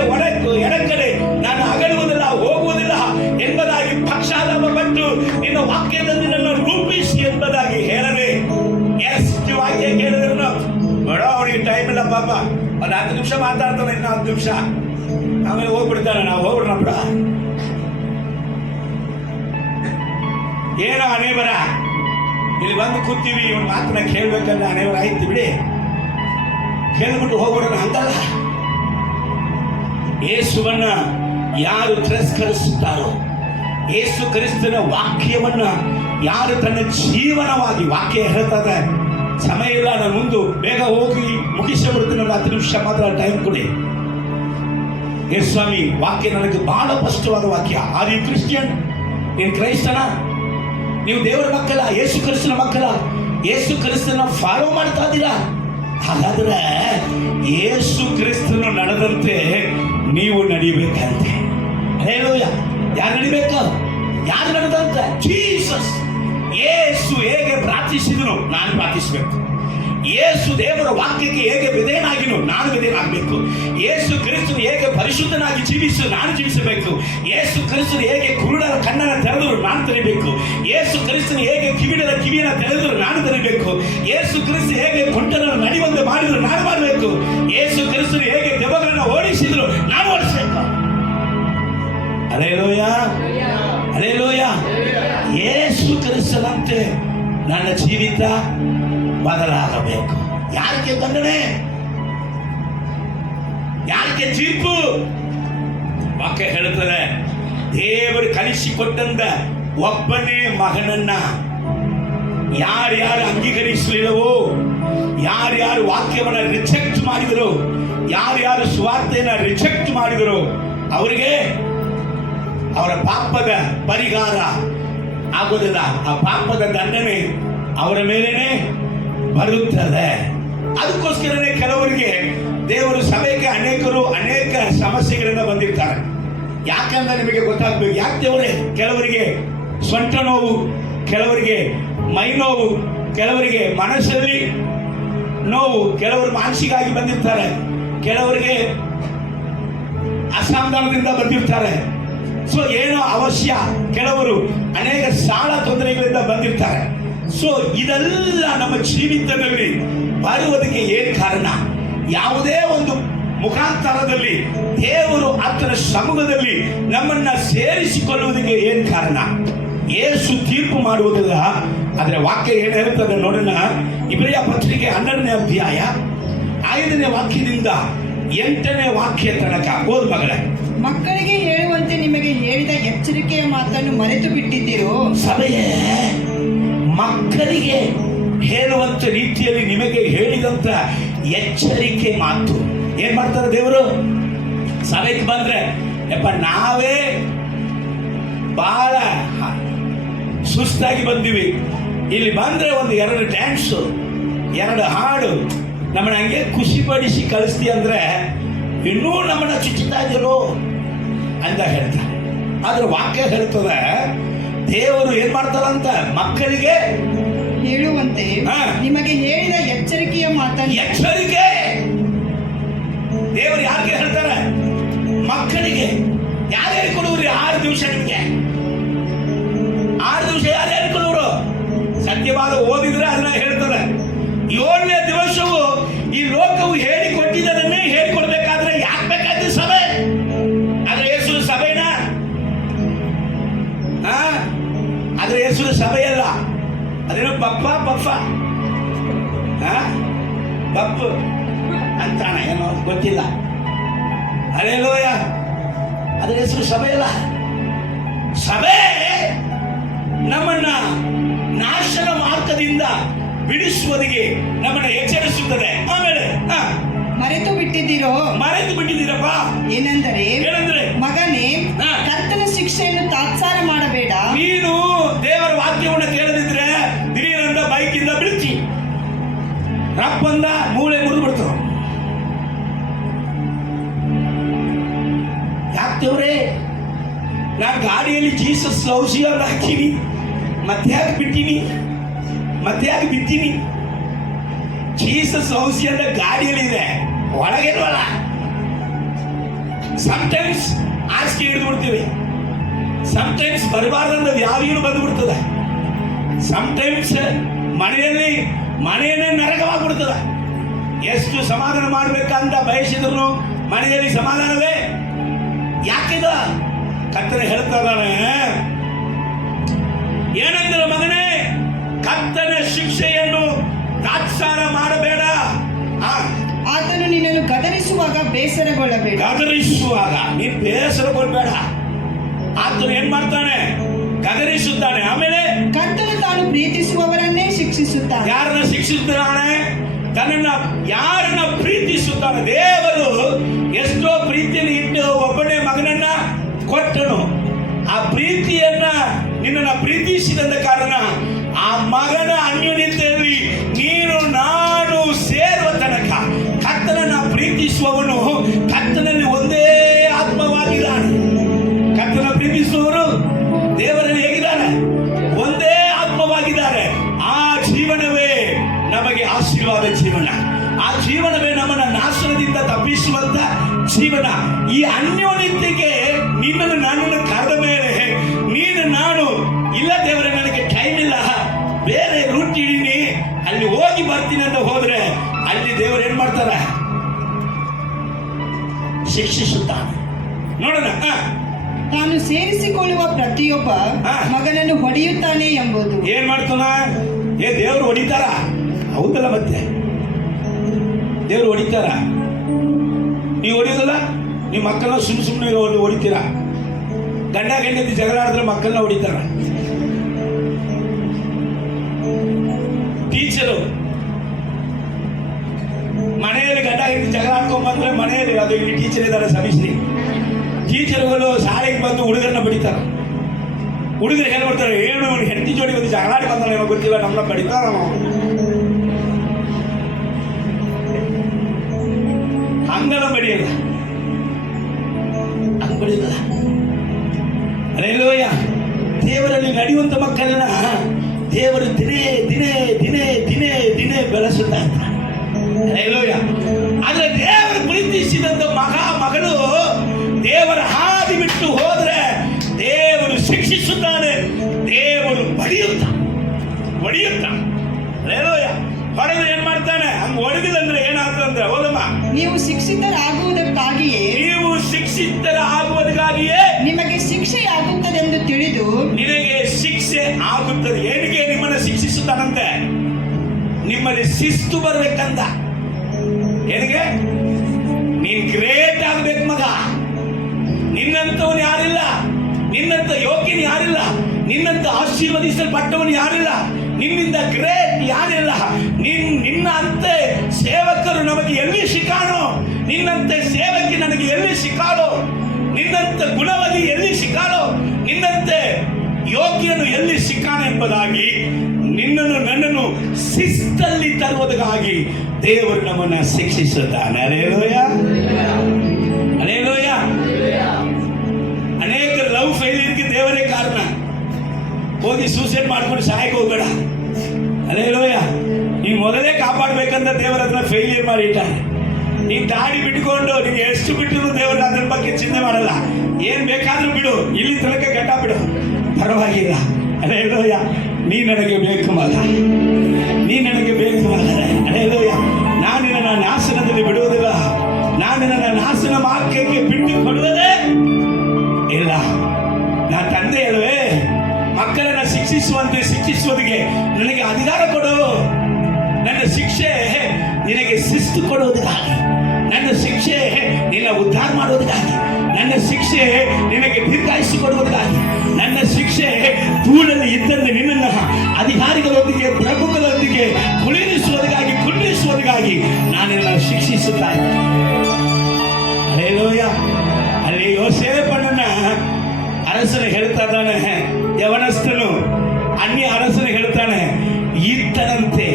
ಎಡಕಡೆ ನಾನು ಅಗಡುವುದಿಲ್ಲ, ಹೋಗುವುದಿಲ್ಲ ಎಂಬುದಾಗಿ ಪಕ್ಷಾಲಾಪ ಪಟ್ಟು ನಿನ್ನ ವಾಕ್ಯದಲ್ಲಿ ನನ್ನ ರೂಪಿಸಿ ಎಂಬುದಾಗಿ ಹೇಳದೆ, ಎಷ್ಟು ವಾಕ್ಯ ಕೇಳಿದ್ರು ಬೇಡ, ಅವನಿಗೆ ಟೈಮ್ ಇಲ್ಲ ಪಾಪ, ಒಂದು 10 ನಿಮಿಷ ಮಾತಾಡ್ತಾನೆ, ಇನ್ನು 10 ನಿಮಿಷ ಆಮೇಲೆ ಹೋಗ್ಬಿಡ್ತಾನೆ, ನಾವು ಹೋಗ್ಬಿಡೋಣ ಬಿಡ. ಏನೋ ಅನೇವರ ಇಲ್ಲಿ ಬಂದು ಕೂತೀವಿ, ಇವನ್ ಮಾತನ್ನ ಕೇಳ್ಬೇಕಂದ್ರೆ ಅನೇವರ ಆಯ್ತು ಬಿಡಿ, ಕೇಳ್ಬಿಟ್ಟು ಹೋಗ್ಬಿಡೋಣ ಅಂತಲ್ಲ. ಯೇಸುವನ್ನ ಯಾರು ತಿರಸ್ಕರಿಸುತ್ತಾರೋ, ಯೇಸು ಕ್ರಿಸ್ತನ ವಾಕ್ಯವನ್ನ ಯಾರು ತನ್ನ ಜೀವನವಾಗಿ, ವಾಕ್ಯ ಹೇಳ್ತದೆ ಸಮಯ ಇಲ್ಲ, ನಾನು ಮುಂದೆ ಬೇಗ ಹೋಗಿ ಮುಗಿಸಿಬಿಡ್ತೀನಿ, 10 ನಿಮಿಷ ಮಾತ್ರ ಟೈಮ್ ಕೊಡಿ. ಎಸ್ ಸ್ವಾಮಿ, ವಾಕ್ಯ ನನಗೆ ಬಹಳ ಸ್ಪಷ್ಟವಾದ ವಾಕ್ಯ. Are you Christian? ನೀನು ಕ್ರೈಸ್ತನ? ನೀವು ದೇವರ ಮಕ್ಕಳ, ಯೇಸು ಕ್ರಿಸ್ತನ ಮಕ್ಕಳ, ಯೇಸು ಕ್ರಿಸ್ತನ ಫಾಲೋ ಮಾಡ್ತಾ ಇದ್ದೀರಾ? ಹಾಗಾದ್ರೆ ಯೇಸು ಕ್ರಿಸ್ತನು ನಡೆದಂತೆ ನೀವು ನಡಿಬೇಕಂತೆ. ಹೇಳೋಯ, ಯಾರು ನಡಿಬೇಕು? ಯಾರು ನಡೆದಂತೆ? ಜೀಸಸ್. ಯೇಸು ಹೇಗೆ ಪ್ರಾರ್ಥಿಸಿದನು, ನಾನು ಪ್ರಾರ್ಥಿಸಬೇಕು. ಯೇಸು ದೇವರ ವಾಕ್ಯಕ್ಕೆ ಹೇಗೆ ವಿಧೇಯನಾಗಿನು, ನಾನು ವಿಧೇಯನಾಗಬೇಕು. ಯೇಸು ಕ್ರಿಸ್ತನು ಹೇಗೆ ಪರಿಶುದ್ಧನಾಗಿ ಜೀವಿಸು, ನಾನು ಜೀವಿಸಬೇಕು. ಯೇಸು ಕ್ರಿಸ್ತನು ಹೇಗೆ ಕುರುಡರ ಕಣ್ಣನ್ನು ತೆರೆದರು, ನಾನು ತೆರಿಬೇಕು. ಯೇಸು ಕ್ರಿಸ್ತನು ಹೇಗೆ ಕಿವಿಡರ ಕಿವಿಯನ್ನು ತೆರೆದರು, ನಾನು ತೆರಿಬೇಕು. ಯೇಸು ಕ್ರಿಸ್ತ ಹೇಗೆ ಕೊಂಟರನ್ನು ನಡೆಯುವಂತೆ ಮಾಡಿದ್ರು, ನಾನು ಮಾಡಬೇಕು. ಯೇಸು ಕ್ರಿಸ್ತನು ಹೇಗೆ ದೆವ್ವಗಳನ್ನು ಓಡಿಸಿದ್ರು, ನಾನು ಓಡಿಸಬೇಕು. Hallelujah, hallelujah. ಯೇಸು ಕ್ರಿಸ್ತನಂತೆ ನನ್ನ ಜೀವಿತ ಬದಲಾಗಬೇಕು. ಯಾರಿಗೆ ದಂಡನೆ? ಯಾರಿಗೆ ತೀರ್ಪು? ವಾಕ್ಯ ಹೇಳುತ್ತದೆ, ದೇವರು ಕಲಿಸಿಕೊಟ್ಟಂತ ಒಬ್ಬನೇ ಮಗನನ್ನ ಯಾರ್ಯಾರು ಅಂಗೀಕರಿಸಲಿಲ್ಲವೋ, ಯಾರ್ಯಾರು ವಾಕ್ಯವನ್ನ ರಿಜೆಕ್ಟ್ ಮಾಡಿದರು, ಯಾರ್ಯಾರು ಸುವಾರ್ತೆಯನ್ನ ರಿಜೆಕ್ಟ್ ಮಾಡಿದರು, ಅವರಿಗೆ ಅವರ ಪಾಪದ ಪರಿಹಾರ ಆಗೋದಿಲ್ಲ. ಆ ಪಾಪದ ದಂಡನೆ ಅವರ ಮೇಲೇನೆ ಬರುತ್ತದೆ. ಅದಕ್ಕೋಸ್ಕರನೇ ಕೆಲವರಿಗೆ ದೇವರು ಸಭೆಗೆ ಅನೇಕರು ಅನೇಕ ಸಮಸ್ಯೆಗಳಿಂದ ಬಂದಿರ್ತಾರೆ. ಯಾಕಂದ್ರೆ ನಿಮಗೆ ಗೊತ್ತಾಗ್ಬೇಕು. ಯಾಕೆ ದೇವರೇ? ಕೆಲವರಿಗೆ ಸೊಂಟ ನೋವು, ಕೆಲವರಿಗೆ ಮೈ ನೋವು, ಕೆಲವರಿಗೆ ಮನಸ್ಸಲ್ಲಿ ನೋವು, ಕೆಲವರು ಮಾನಸಿಕವಾಗಿ ಬಂದಿರ್ತಾರೆ, ಕೆಲವರಿಗೆ ಅಸಮಾಧಾನದಿಂದ ಬಂದಿರ್ತಾರೆ. ಸೊ ಏನೋ ಅವಶ್ಯ, ಕೆಲವರು ಅನೇಕ ಸಾಲ ತೊಂದರೆಗಳಿಂದ ಬಂದಿರ್ತಾರೆ. ಸೊ ಇದೆಲ್ಲ ನಮ್ಮ ಜೀವಿತದಲ್ಲಿ ಬರುವುದಕ್ಕೆ ಏನ್ ಕಾರಣ? ಯಾವುದೇ ಒಂದು ಮುಖಾಂತರದಲ್ಲಿ ದೇವರು ಆತನ ಸಮ್ಮುಖದಲ್ಲಿ ನಮ್ಮನ್ನ ಸೇರಿಸಿಕೊಳ್ಳುವುದಕ್ಕೆ ಏನ್ ಕಾರಣ? ಯೇಸು ತೀರ್ಪು ಮಾಡುವುದಿಲ್ಲ. ಅದರ ವಾಕ್ಯ ಏನ್ ಹೇಳುತ್ತದೆ ನೋಡೋಣ. ಇಬ್ರಿಯ ಪತ್ರಿಕೆ 12ನೇ ಅಧ್ಯಾಯ 5ನೇ ವಾಕ್ಯದಿಂದ 8ನೇ ವಾಕ್ಯ ತನಕ ಓದು ಮಗಳೇ. ಮಕ್ಕಳಿಗೆ ಹೇಳುವಂತೆ ನಿಮಗೆ ಹೇಳಿದ ಎಚ್ಚರಿಕೆಯ ಮಾತನ್ನು ಮರೆತು ಬಿಟ್ಟಿದ್ದೀರೋ? ಸಭೆಯೇ, ಮಕ್ಕಳಿಗೆ ಹೇಳುವಂತ ರೀತಿಯಲ್ಲಿ ನಿಮಗೆ ಹೇಳಿದಂತ ಎಚ್ಚರಿಕೆ ಮಾತು ಏನ್ ಮಾಡ್ತಾರೆ ದೇವರು? ಸಭೆಗೆ ಬಂದ್ರೆ ಯಪ್ಪ ನಾವೇ ಬಹಳ ಸುಸ್ತಾಗಿ ಬಂದಿವಿ, ಇಲ್ಲಿ ಬಂದ್ರೆ ಒಂದು 2 ಡ್ಯಾನ್ಸು 2 ಹಾಡು ನಮ್ಮನ್ನ ಹಂಗೆ ಖುಷಿ ಪಡಿಸಿ ಕಳಿಸ್ತಿ ಅಂದ್ರೆ ಇನ್ನೂ ನಮ್ಮನ್ನ ಚುಚ್ಚುತ್ತಾ ಇದ್ದೀರೋ ಅಂತ ಹೇಳ್ತಾರೆ. ಆದ್ರೆ ವಾಕ್ಯ ಹೇಳ್ತದೆ, ದೇವರು ಏನ್ ಮಾಡ್ತಾರಂತ? ಮಕ್ಕಳಿಗೆ ಹೇಳುವಂತೆ ನಿಮಗೆ ಹೇಳಿದ ಎಚ್ಚರಿಕೆಯ ಮಾತನ್ನು. ಎಚ್ಚರಿಕೆ ದೇವರು ಯಾರಿಗೆ ಹೇಳ್ತಾರೆ? ಮಕ್ಕಳಿಗೆ. ಯಾರು ಹೇಳಿಕೊಡುವ್ರಿ? 6 ದಿವಸ ನಿಮ್ಗೆ 6 ದಿವಸ ಯಾರು ಹೇಳಿಕೊಡುವರು? ಸತ್ಯವಾದ ಓದಿದ್ರೆ ಅದನ್ನ ಹೇಳ್ತಾರೆ. 7ನೇ ದಿವಸವು ಈ ಲೋಕವು ಹೇಳಿಕೊಟ್ಟಿದ್ದನ್ನೇ ಹೇಳಿಕೊಡ್ಬೇಕಾದ್ರೆ ಯಾಕೆ ಬೇಕಾದ್ರೆ ಸಭೆ? ಆದ್ರೆ ಯೇಸು ಸಭೆನ? ಆದ್ರೆ ಯೇಸು ಸಭೆಯಲ್ಲ. ಅದೇನೋ ಬಪ್ಪ ಬಪ್ಪು ಅಂತಾನ, ಏನೋ ಗೊತ್ತಿಲ್ಲ. ಹಲ್ಲೆಲೂಯ. ಅದ್ರ ಹೆಸರು ಸಭೆ ಅಲ್ಲ. ಸಭೆ ನಮ್ಮನ್ನ ನಾಶನ ಮಾರ್ಗದಿಂದ ಬಿಡಿಸುವುದಕ್ಕೆ ನಮ್ಮನ್ನ ಎಚ್ಚರಿಸುತ್ತದೆ. ಆಮೇಲೆ ಮರೆತು ಬಿಟ್ಟಿದ್ದೀರೋ? ಮರೆತು ಬಿಟ್ಟಿದ್ದೀರಪ್ಪ. ಏನೆಂದರೆ ಮಗನೇ, ಕರ್ತನ ಶಿಕ್ಷೆಯನ್ನು ತಾತ್ಸಾರ ಮಾಡಬೇಡ. ನೀನು ದೇವರ ವಾಕ್ಯವನ್ನು ಕೇಳದಿದ್ರೆ ದಿಢೀರಂದ ಬೈಕಿಂದ ಬೀಳ್ತಿ, ರಪ್ಪಂದ ಮೂಳೆ ಮುರಿದು ಬಿಡ್ತಾರ. ಯಾಕ್ತೇವ್ರೆ? ನಾನು ಗಾಡಿಯಲ್ಲಿ ಜೀಸಸ್ ಔಷಧಿಯನ್ನು ಹಾಕಿನಿ, ಮತ್ತೆ ಯಾಕೆ ಬಿತ್ತೀನಿ? ಜೀಸಸ್ ಔಷಧಿಯನ್ನ ಗಾಡಿಯಲ್ಲಿ ಇದೆ, ಒಳಗಿಲ್ವಲ್ಲ. ಸಮಟೈಮ್ಸ್ ಹಾಸಿಗೆ ಹಿಡಿದು ಬಿಡ್ತೀವಿ, ಸಮಟೈಮ್ಸ್ ಬರಬಾರ್ದಂದ ವ್ಯಾಧಿಗಳು ಬಂದು ಬಿಡ್ತದೆ, ಸಮಟೈಮ್ಸ್ ಮನೆಯನ್ನೇ ನರಕವಾಗ್ಬಿಡ್ತದೆ. ಎಷ್ಟು ಸಮಾಧಾನ ಮಾಡ್ಬೇಕಂತ ಬಯಸಿದ್ರು ಮನೆಯಲ್ಲಿ ಸಮಾಧಾನವೇ ಯಾಕಿದ? ಕರ್ತನೆ ಹೇಳ್ತಾ ಇದ್ದಾನೆ, ಏನೆಂದರೆ ಮಗನೇ, ಕರ್ತನ ಶಿಕ್ಷೆಯನ್ನು ತಾತ್ಸಾರ ಮಾಡಬೇಡ. ಆತನು ನಿನ್ನನ್ನು ಗದರಿಸುವಾಗ ಬೇಸರಗೊಳ್ಳಬೇಡ. ಗದರಿಸುವಾಗ ನೀನು ಬೇಸರಗೊಳ್ಳಬೇಡ. ಆತನು ಏನ್ ಮಾಡ್ತಾನೆ? ಗದರಿಸುತ್ತಾನೆ. ಆಮೇಲೆ ಕರ್ತನು ತಾನು ಪ್ರೀತಿಸುವವರನ್ನೇ ಶಿಕ್ಷೆ ಶಿಕ್ಷಿಸುತ್ತಾನೆ. ಯಾರನ್ನ ಶಿಕ್ಷಿಸುತ್ತಾನೆ? ತನ್ನನ್ನ ಯಾರನ್ನ ಪ್ರೀತಿಸುತ್ತಾನೆ. ದೇವರು ಎಷ್ಟೋ ಪ್ರೀತಿಯನ್ನು ಇಟ್ಟು ಒಬ್ಬನೇ ಮಗನನ್ನ ಕೊಟ್ಟನು. ಆ ಪ್ರೀತಿಯನ್ನ ನಿನ್ನನ್ನು ಪ್ರೀತಿಸಿದ ಕಾರಣ ಆ ಮಗನ ಅನ್ಯೋನ್ಯತೆಯಲ್ಲಿ ನೀನು ನಾನು ಸೇರುವ ತನಕ ಕರ್ತನನ್ನ ಪ್ರೀತಿಸುವವನು ಕರ್ತನಲ್ಲಿ ಒಂದೇ ಆತ್ಮವಾಗಿದ್ದಾನೆ. ಕರ್ತನ ಪ್ರೀತಿಸುವವರು ದೇವರಲ್ಲಿ ಹೇಗಿದ್ದಾರೆ? ಒಂದೇ ಆತ್ಮವಾಗಿದ್ದಾರೆ. ಆ ಜೀವನವೇ ನಮಗೆ ಆಶೀರ್ವಾದ ಜೀವನ. ಆ ಜೀವನವೇ ನಮ್ಮನ್ನ ನಾಶನದಿಂದ ತಪ್ಪಿಸುವಂತ ಜೀವನ. ಈ ಅನ್ಯೋನ್ಯತೆಗೆ ನಿನ್ನನ್ನು ನನ್ನನ್ನು ಕರೆದ ಮೇಲೆ ನೀನು ನಾನು ಇಲ್ಲ ದೇವರೇ ನನಗೆ ಟೈಮ್ ಇಲ್ಲ, ಬೇರೆ ರೂಟ್ ಹಿಡೀನಿ, ಅಲ್ಲಿ ಹೋಗಿ ಬರ್ತೀನಿ ಅಂತ ಹೋದ್ರೆ ಅಲ್ಲಿ ದೇವರು ಏನ್ ಮಾಡ್ತಾರೆ? ಶಿಕ್ಷಿಸುತ್ತಾನೆ. ನೋಡೋಣ. ತಾನು ಸೇರಿಸಿಕೊಳ್ಳುವ ಪ್ರತಿಯೊಬ್ಬ ಮಗನನ್ನು ಹೊಡೆಯುತ್ತಾನೆ ಎಂಬುದು. ಏನ್ ಮಾಡ್ತಾನ? ದೇವರು ಹೊಡಿತಾರ? ಹೌದಲ್ಲ, ಮತ್ತೆ ದೇವರು ಹೊಡಿತಾರ? ನೀವು ಹೊಡಿಯೋದಲ್ಲ? ನೀವು ಮಕ್ಕಳನ್ನ ಸುಮ್ಮನೆ ಹೊಡಿತೀರಾ? ಗಂಡ ಗಂಡತಿ ಜಗಳ ಆಡಿದ್ರೆ ಮಕ್ಕಳನ್ನ ಹೊಡಿತಾರ? ಟೀಚರು ಮನೆಯಲ್ಲಿ ಗಂಡ ಹೆಂಡತಿ ಜಗಳ ಆಡ್ಕೊಂಡ್ ಬಂದ್ರೆ ಮನೆಯಲ್ಲಿ ಅದು ಇಲ್ಲಿ ಟೀಚರ್ ಇದ್ದಾರೆ ಸಮಿಶ್ರಿ ಟೀಚರ್ಗಳು ಶಾಲೆಗೆ ಬಂದು ಹುಡುಗರನ್ನ ಬಡಿತಾರ. ಹುಡುಗರು ಏನ್ ಮಾಡ್ತಾರೆ? ಏನು ಹೆಂಡತಿ ಜೋಡಿ ಬಂದು ಜಗಳ ಆಡಿ ಬಂದ ಏನೋ ಗೊತ್ತಿಲ್ಲ, ನಮ್ಮನ್ನ ಬಡಿತಾರ. ಹಂಗನ ಬಡಿಯಲ್ಲ, ಹಂಗ ಬಡಿಯಲ್ಲ. ಅಲ್ಲೇಲೂಯ. ದೇವರಲ್ಲಿ ನಡೆಯುವಂತ ಮಕ್ಕಳನ್ನ ದೇವರು ದಿನೇ ದಿನೇ ದಿನೇ ದಿನೇ ದಿನೇ ಬೆಳೆಸುತ್ತಾ ಇದ್ದಾನೆ. ಅಲ್ಲೇಲೂಯ. ಆದ್ರೆ ದೇವರು ಪ್ರೀತಿಸಿದಂತ ಮಗಳು ದೇವರ ಹಾದಿ ಬಿಟ್ಟು ಹೋದ್ರೆ ದೇವರು ಶಿಕ್ಷಿಸುತ್ತಾನೆ, ದೇವರು ಹೊಡೆಯುತ್ತಾನೆ. ಅಲ್ಲೇಲೂಯ. ಹೊಡೆದು ಏನ್ ಮಾಡ್ತಾನೆ? ಹಂಗ ಹೊಡೆದಿಲ್ಲಂದ್ರೆ ಏನಾಗ್ತದಂದ್ರೆ, ಹೋದಮ್ಮ, ನೀವು ಶಿಕ್ಷಿತರಾಗುವುದಕ್ಕಾಗಿಯೇ ನಿಮಗೆ ಶಿಕ್ಷೆಯಾಗುತ್ತದೆಂದು ತಿಳಿದು. ನಿನಗೆ ಶಿಕ್ಷೆ ಆಗುತ್ತದೆ. ಏನಿಗೆ ನಿಮ್ಮನ್ನ ಶಿಕ್ಷಿಸುತ್ತಾನಂತೆ? ನಿಮ್ಮಲ್ಲಿ ಶಿಸ್ತು ಬರ್ಬೇಕಂದ. ಏನಿಗೆ? ನೀನ್ ಗ್ರೇಟ್ ಆಗ್ಬೇಕು ಮಗ. ನಿನ್ನಂತವನು ಯಾರಿಲ್ಲ, ನಿನ್ನಂತ ಯೋಗ್ಯನು ಯಾರಿಲ್ಲ, ನಿನ್ನಂತ ಆಶೀರ್ವದಿಸಲ್ಪಟ್ಟವನು ಯಾರಿಲ್ಲ, ನಿನ್ನಿಂದ ಗ್ರೇಟ್ ಯಾರಿಲ್ಲ. ನಿನ್ನಂತೆ ಸೇವಕರು ನಮಗೆ ಎಲ್ಲಿ ಸಿಕ್ಕಾನೋ, ನಿನ್ನಂತೆ ಸೇವಕಿ ನನಗೆ ಎಲ್ಲಿ ಸಿಕ್ಕಾಲೋ, ನಿನ್ನಂತ ಗುಣವತಿ ಎಲ್ಲಿ ಸಿಕ್ಕಾಲೋ, ನಿನ್ನಂತೆ ಯೋಗ್ಯನು ಎಲ್ಲಿ ಸಿಕ್ಕಾನ ಎಂಬುದಾಗಿ ನಿನ್ನನ್ನು ನನ್ನನ್ನು ಶಿಸ್ತಲ್ಲಿ ತರುವುದಕ್ಕಾಗಿ ದೇವರು ನಮ್ಮನ್ನ ಶಿಕ್ಷಿಸುತ್ತಾನೆ. ಅಲ್ಲೇಲೂಯ, ಅಲ್ಲೇಲೂಯ. ಅನೇಕ ಲವ್ ಫೇಲಿಯರ್ಗೆ ದೇವರೇ ಕಾರಣ. ಹೋಗಿ ಸೂಸೈಡ್ ಮಾಡ್ಕೊಂಡು ಸಾಯಕ್ಕೆ ಹೋಗ್ಬೇಡ. ಅಲ್ಲೇಲೂಯ. ನೀನು ಮೊದಲೇ ಕಾಪಾಡ್ಬೇಕಂತ ದೇವರ ಹತ್ರ ಫೇಲಿಯರ್ ಮಾಡಿ ಇಟ್ಟಾನೆ. ನೀನ್ ದಾಡಿ ಬಿಟ್ಕೊಂಡು ನಿಂಗೆ ಎಷ್ಟು ಬಿಟ್ಟರು ದೇವರು ಅದ್ರ ಬಗ್ಗೆ ಚಿಂತೆ ಮಾಡಲ್ಲ. ಏನ್ ಬೇಕಾದ್ರೂ ಬಿಡು, ಇಲ್ಲಿ ತನಕ ಗಟ್ಟ ಬಿಡು, ಪರವಾಗಿಲ್ಲ. ಅಲ್ಲೇಲೂಯ. ನೀ ನನಗೆ ಬೇಕು ಮಗ, ನೀ ನನಗೆ ಬೇಕು ಮಗನೇ. ಅಲ್ಲೇಲೂಯ. ನಾನು ನನ್ನ ನಾಶನದಲ್ಲಿ ಬಿಡುವುದಿಲ್ಲ, ನಾನು ನನ್ನ ನಾಶನ ಮಾರ್ಗಕ್ಕೆ ಬಿಟ್ಟು ಕೊಡುವುದೇ ಇಲ್ಲ. ನಾ ತಂದೆ ಅಲ್ವೇ, ಮಕ್ಕಳನ್ನ ಶಿಕ್ಷಿಸುವುದಕ್ಕೆ ನನಗೆ ಅಧಿಕಾರ ಕೊಡು. ನನ್ನ ಶಿಕ್ಷೆ ನಿನಗೆ ಶಿಸ್ತು ಕೊಡುವುದಕ್ಕಾಗಿ, ನನ್ನ ಶಿಕ್ಷೆ ನಿನ್ನ ಉದ್ಧಾರ ಮಾಡುವುದಕ್ಕಾಗಿ, ನನ್ನ ಶಿಕ್ಷೆ ನಿನಗೆ ದೀರ್ಘಾಯುಷ್ಯ ಕೊಡುವುದಕ್ಕಾಗಿ, ನನ್ನ ಶಿಕ್ಷೆ ಧೂಳಲ್ಲಿ ಇದ್ದಂತೆ ನಿನ್ನನ್ನು ಅಧಿಕಾರಿಗಳೊಂದಿಗೆ ಪ್ರಭುಗಳೊಂದಿಗೆ ಕುಳ್ಳಿರಿಸುವುದಕ್ಕಾಗಿ ನಾನು ನಿನ್ನ ಶಿಕ್ಷಿಸುತ್ತಾ ಇದ್ದೇನೆ. ಹಲ್ಲೆಲೂಯಾ. ಅಲ್ಲಿ ಯೋಸೇಫನನ್ನ ಅರಸನು ಹೇಳ್ತಾ ಇದ್ದಾನೆ, ಯವನಸ್ಥನು ಅನ್ಯ ಅರಸನು ಹೇಳ್ತಾನೆ, ಇತ್ತನಂತೆ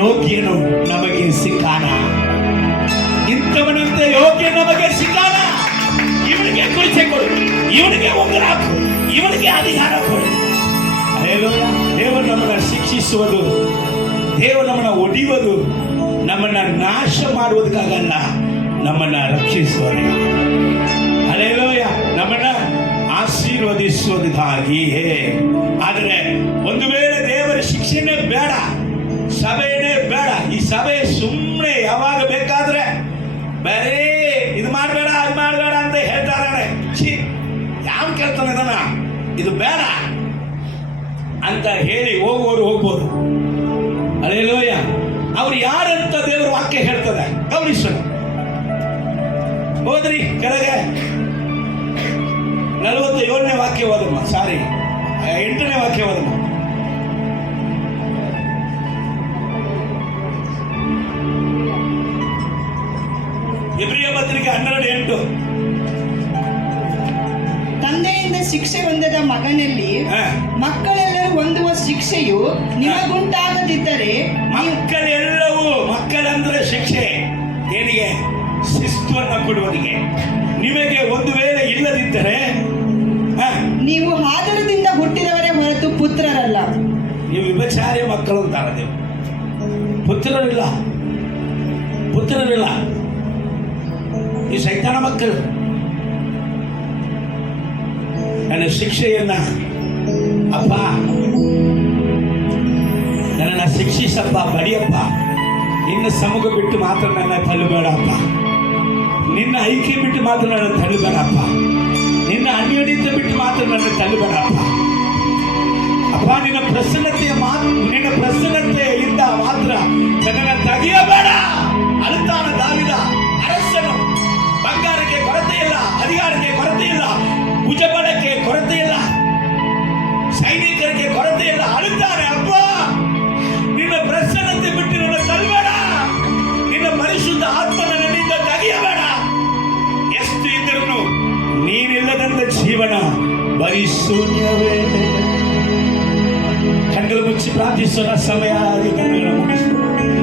ಯೋಗ್ಯನು ನಮಗೆ ಸಿಕ್ಕಾನ, ಇಂಥವನಂತೆ ಯೋಗ್ಯ ನಮಗೆ ಸಿಕ್ಕಾನ. ಇವನಿಗೆ ಕುರಿಚೆ ಕೊಡು, ಇವನಿಗೆ ಉಂಗುರ ಹಾಕು, ಇವನಿಗೆ ಅಧಿಕಾರ ಕೊಡು. ಹಲ್ಲೆಲೂಯಾ. ದೇವರು ನಮ್ಮನ್ನ ಶಿಕ್ಷಿಸುವುದು, ದೇವರು ನಮ್ಮನ್ನ ಒಡೆಯುವುದು, ನಮ್ಮನ್ನ ನಾಶ ಮಾಡುವುದಕ್ಕಾಗಲ್ಲ, ನಮ್ಮನ್ನ ರಕ್ಷಿಸುವುದು. ಹಲ್ಲೆಲೂಯಾ. ನಮ್ಮನ್ನ ಆಶೀರ್ವದಿಸುವುದಕ್ಕಾಗಿಯೇ. ಆದರೆ ಒಂದು ವೇಳೆ ದೇವರ ಶಿಕ್ಷೆನೇ ಬೇಡ, ಸಭೆನೇ ಬೇಡ, ಈ ಸಭೆ ಸುಮ್ಮನೆ ಯಾವಾಗ ಬೇಕಾದ್ರೆ ಬರೀ ಇದು ಮಾಡಬೇಡ ಅದು ಮಾಡಬೇಡ ಅಂತ ಹೇಳ್ತಾರೆ. ಯಾವ ಕೇಳ್ತಾನೆ ಇದನ್ನ, ಇದು ಬೇಡ ಅಂತ ಹೇಳಿ ಹೋಗುವವರು ಹೋಗ್ಬೋದು. ಹಲ್ಲೆಲೂಯಾ. ಅವ್ರು ಯಾರಂತ ದೇವರ ವಾಕ್ಯ ಹೇಳ್ತದೆ, ಗಮನಿಸೋಣ. ಹೋದ್ರಿ ಕೆಳಗೆ 47ನೇ ವಾಕ್ಯ ಓದಮ್ಮ, ಸಾರಿ 8ನೇ ವಾಕ್ಯ ಓದಮ್ಮ. ಶಿಕ್ಷೆಯು ನಿಮಗುಂಟಾಗದಿದ್ದರೆ ನೀವು ಮಕ್ಕಳೆಲ್ಲವೂ ಮಕ್ಕಳಂದ್ರೆ ಶಿಕ್ಷೆ ಏನಿಗೆ ಶಿಸ್ತುವನ್ನು ಕೊಡುವನಿಗೆ ನಿಮಗೆ ಒಂದು ವೇಳೆ ಇಲ್ಲದಿದ್ದರೆ ಹ, ನೀವು ಆದರದಿಂದ ಹುಟ್ಟಿದವರೇ ಹೊರತು ಪುತ್ರರಲ್ಲ. ನೀವು ವಿಭಚಾರಿ ಮಕ್ಕಳು ಅಂತಾರೆ ನೀವು. ಪುತ್ರರಿಲ್ಲ ಈ ಸೈತಾನ ಮಕ್ಕಳು. ನನ್ನ ಶಿಕ್ಷೆಯನ್ನ ಅಪ್ಪ ನನ್ನನ್ನು ಶಿಕ್ಷಿಸಪ್ಪ, ಬಡಿಯಪ್ಪ, ನಿನ್ನ ಸಮೂಹ ಬಿಟ್ಟು ಮಾತ್ರ ನನ್ನ ತಳ್ಳಬೇಡಪ್ಪ, ನಿನ್ನ ಐಕ್ಯ ಬಿಟ್ಟು ಮಾತ್ರ ನನ್ನ ತಳ್ಳಬೇಡಪ್ಪ, ನಿನ್ನ ಅನ್ಯೋನ್ಯತೆ ಬಿಟ್ಟು ಮಾತ್ರ ನನ್ನ ತಳ್ಳಬೇಡಪ್ಪ. ಅಪ್ಪ ನಿನ್ನ ಪ್ರಸನ್ನತೆಯಿಂದ ಮಾತ್ರ ನನ್ನನ್ನು ತೆಗೆಯಬೇಡ. ಅಳುತ್ತಾನ ದಾವಿದ ಅರಸನು. ಬಂಗಾರಕ್ಕೆ ಕೊರತೆ ಇಲ್ಲ, ಅಧಿಕಾರಕ್ಕೆ ಕೊರತೆ ಇಲ್ಲ, ಭುಜಬಲಕ್ಕೆ ಕೊರತೆ ಇಲ್ಲ, ಸೈನಿಕರಿಗೆ ಕೊರತೆ ಇಲ್ಲ. ಅಳುತ್ತಾನೆ, ಅಪ್ಪ ನಿನ್ನ ಪ್ರಸನ್ನತೆ ಬಿಟ್ಟು ನನ್ನ ತಳ್ಳಬೇಡ, ನಿನ್ನ ಪರಿಶುದ್ಧ ಆತ್ಮನ ನನ್ನಿಂದ ತೆಗೆಯಬೇಡ. ಎಷ್ಟು ಇದ್ರೂ ನೀನಿಲ್ಲದಂತ ಜೀವನ ಬರೀ ಶೂನ್ಯವೇ. ಕಣ್ಣು ಮುಚ್ಚಿ ಪ್ರಾರ್ಥಿಸೋಣ. ಸಮಯ ಮುಗಿಸು.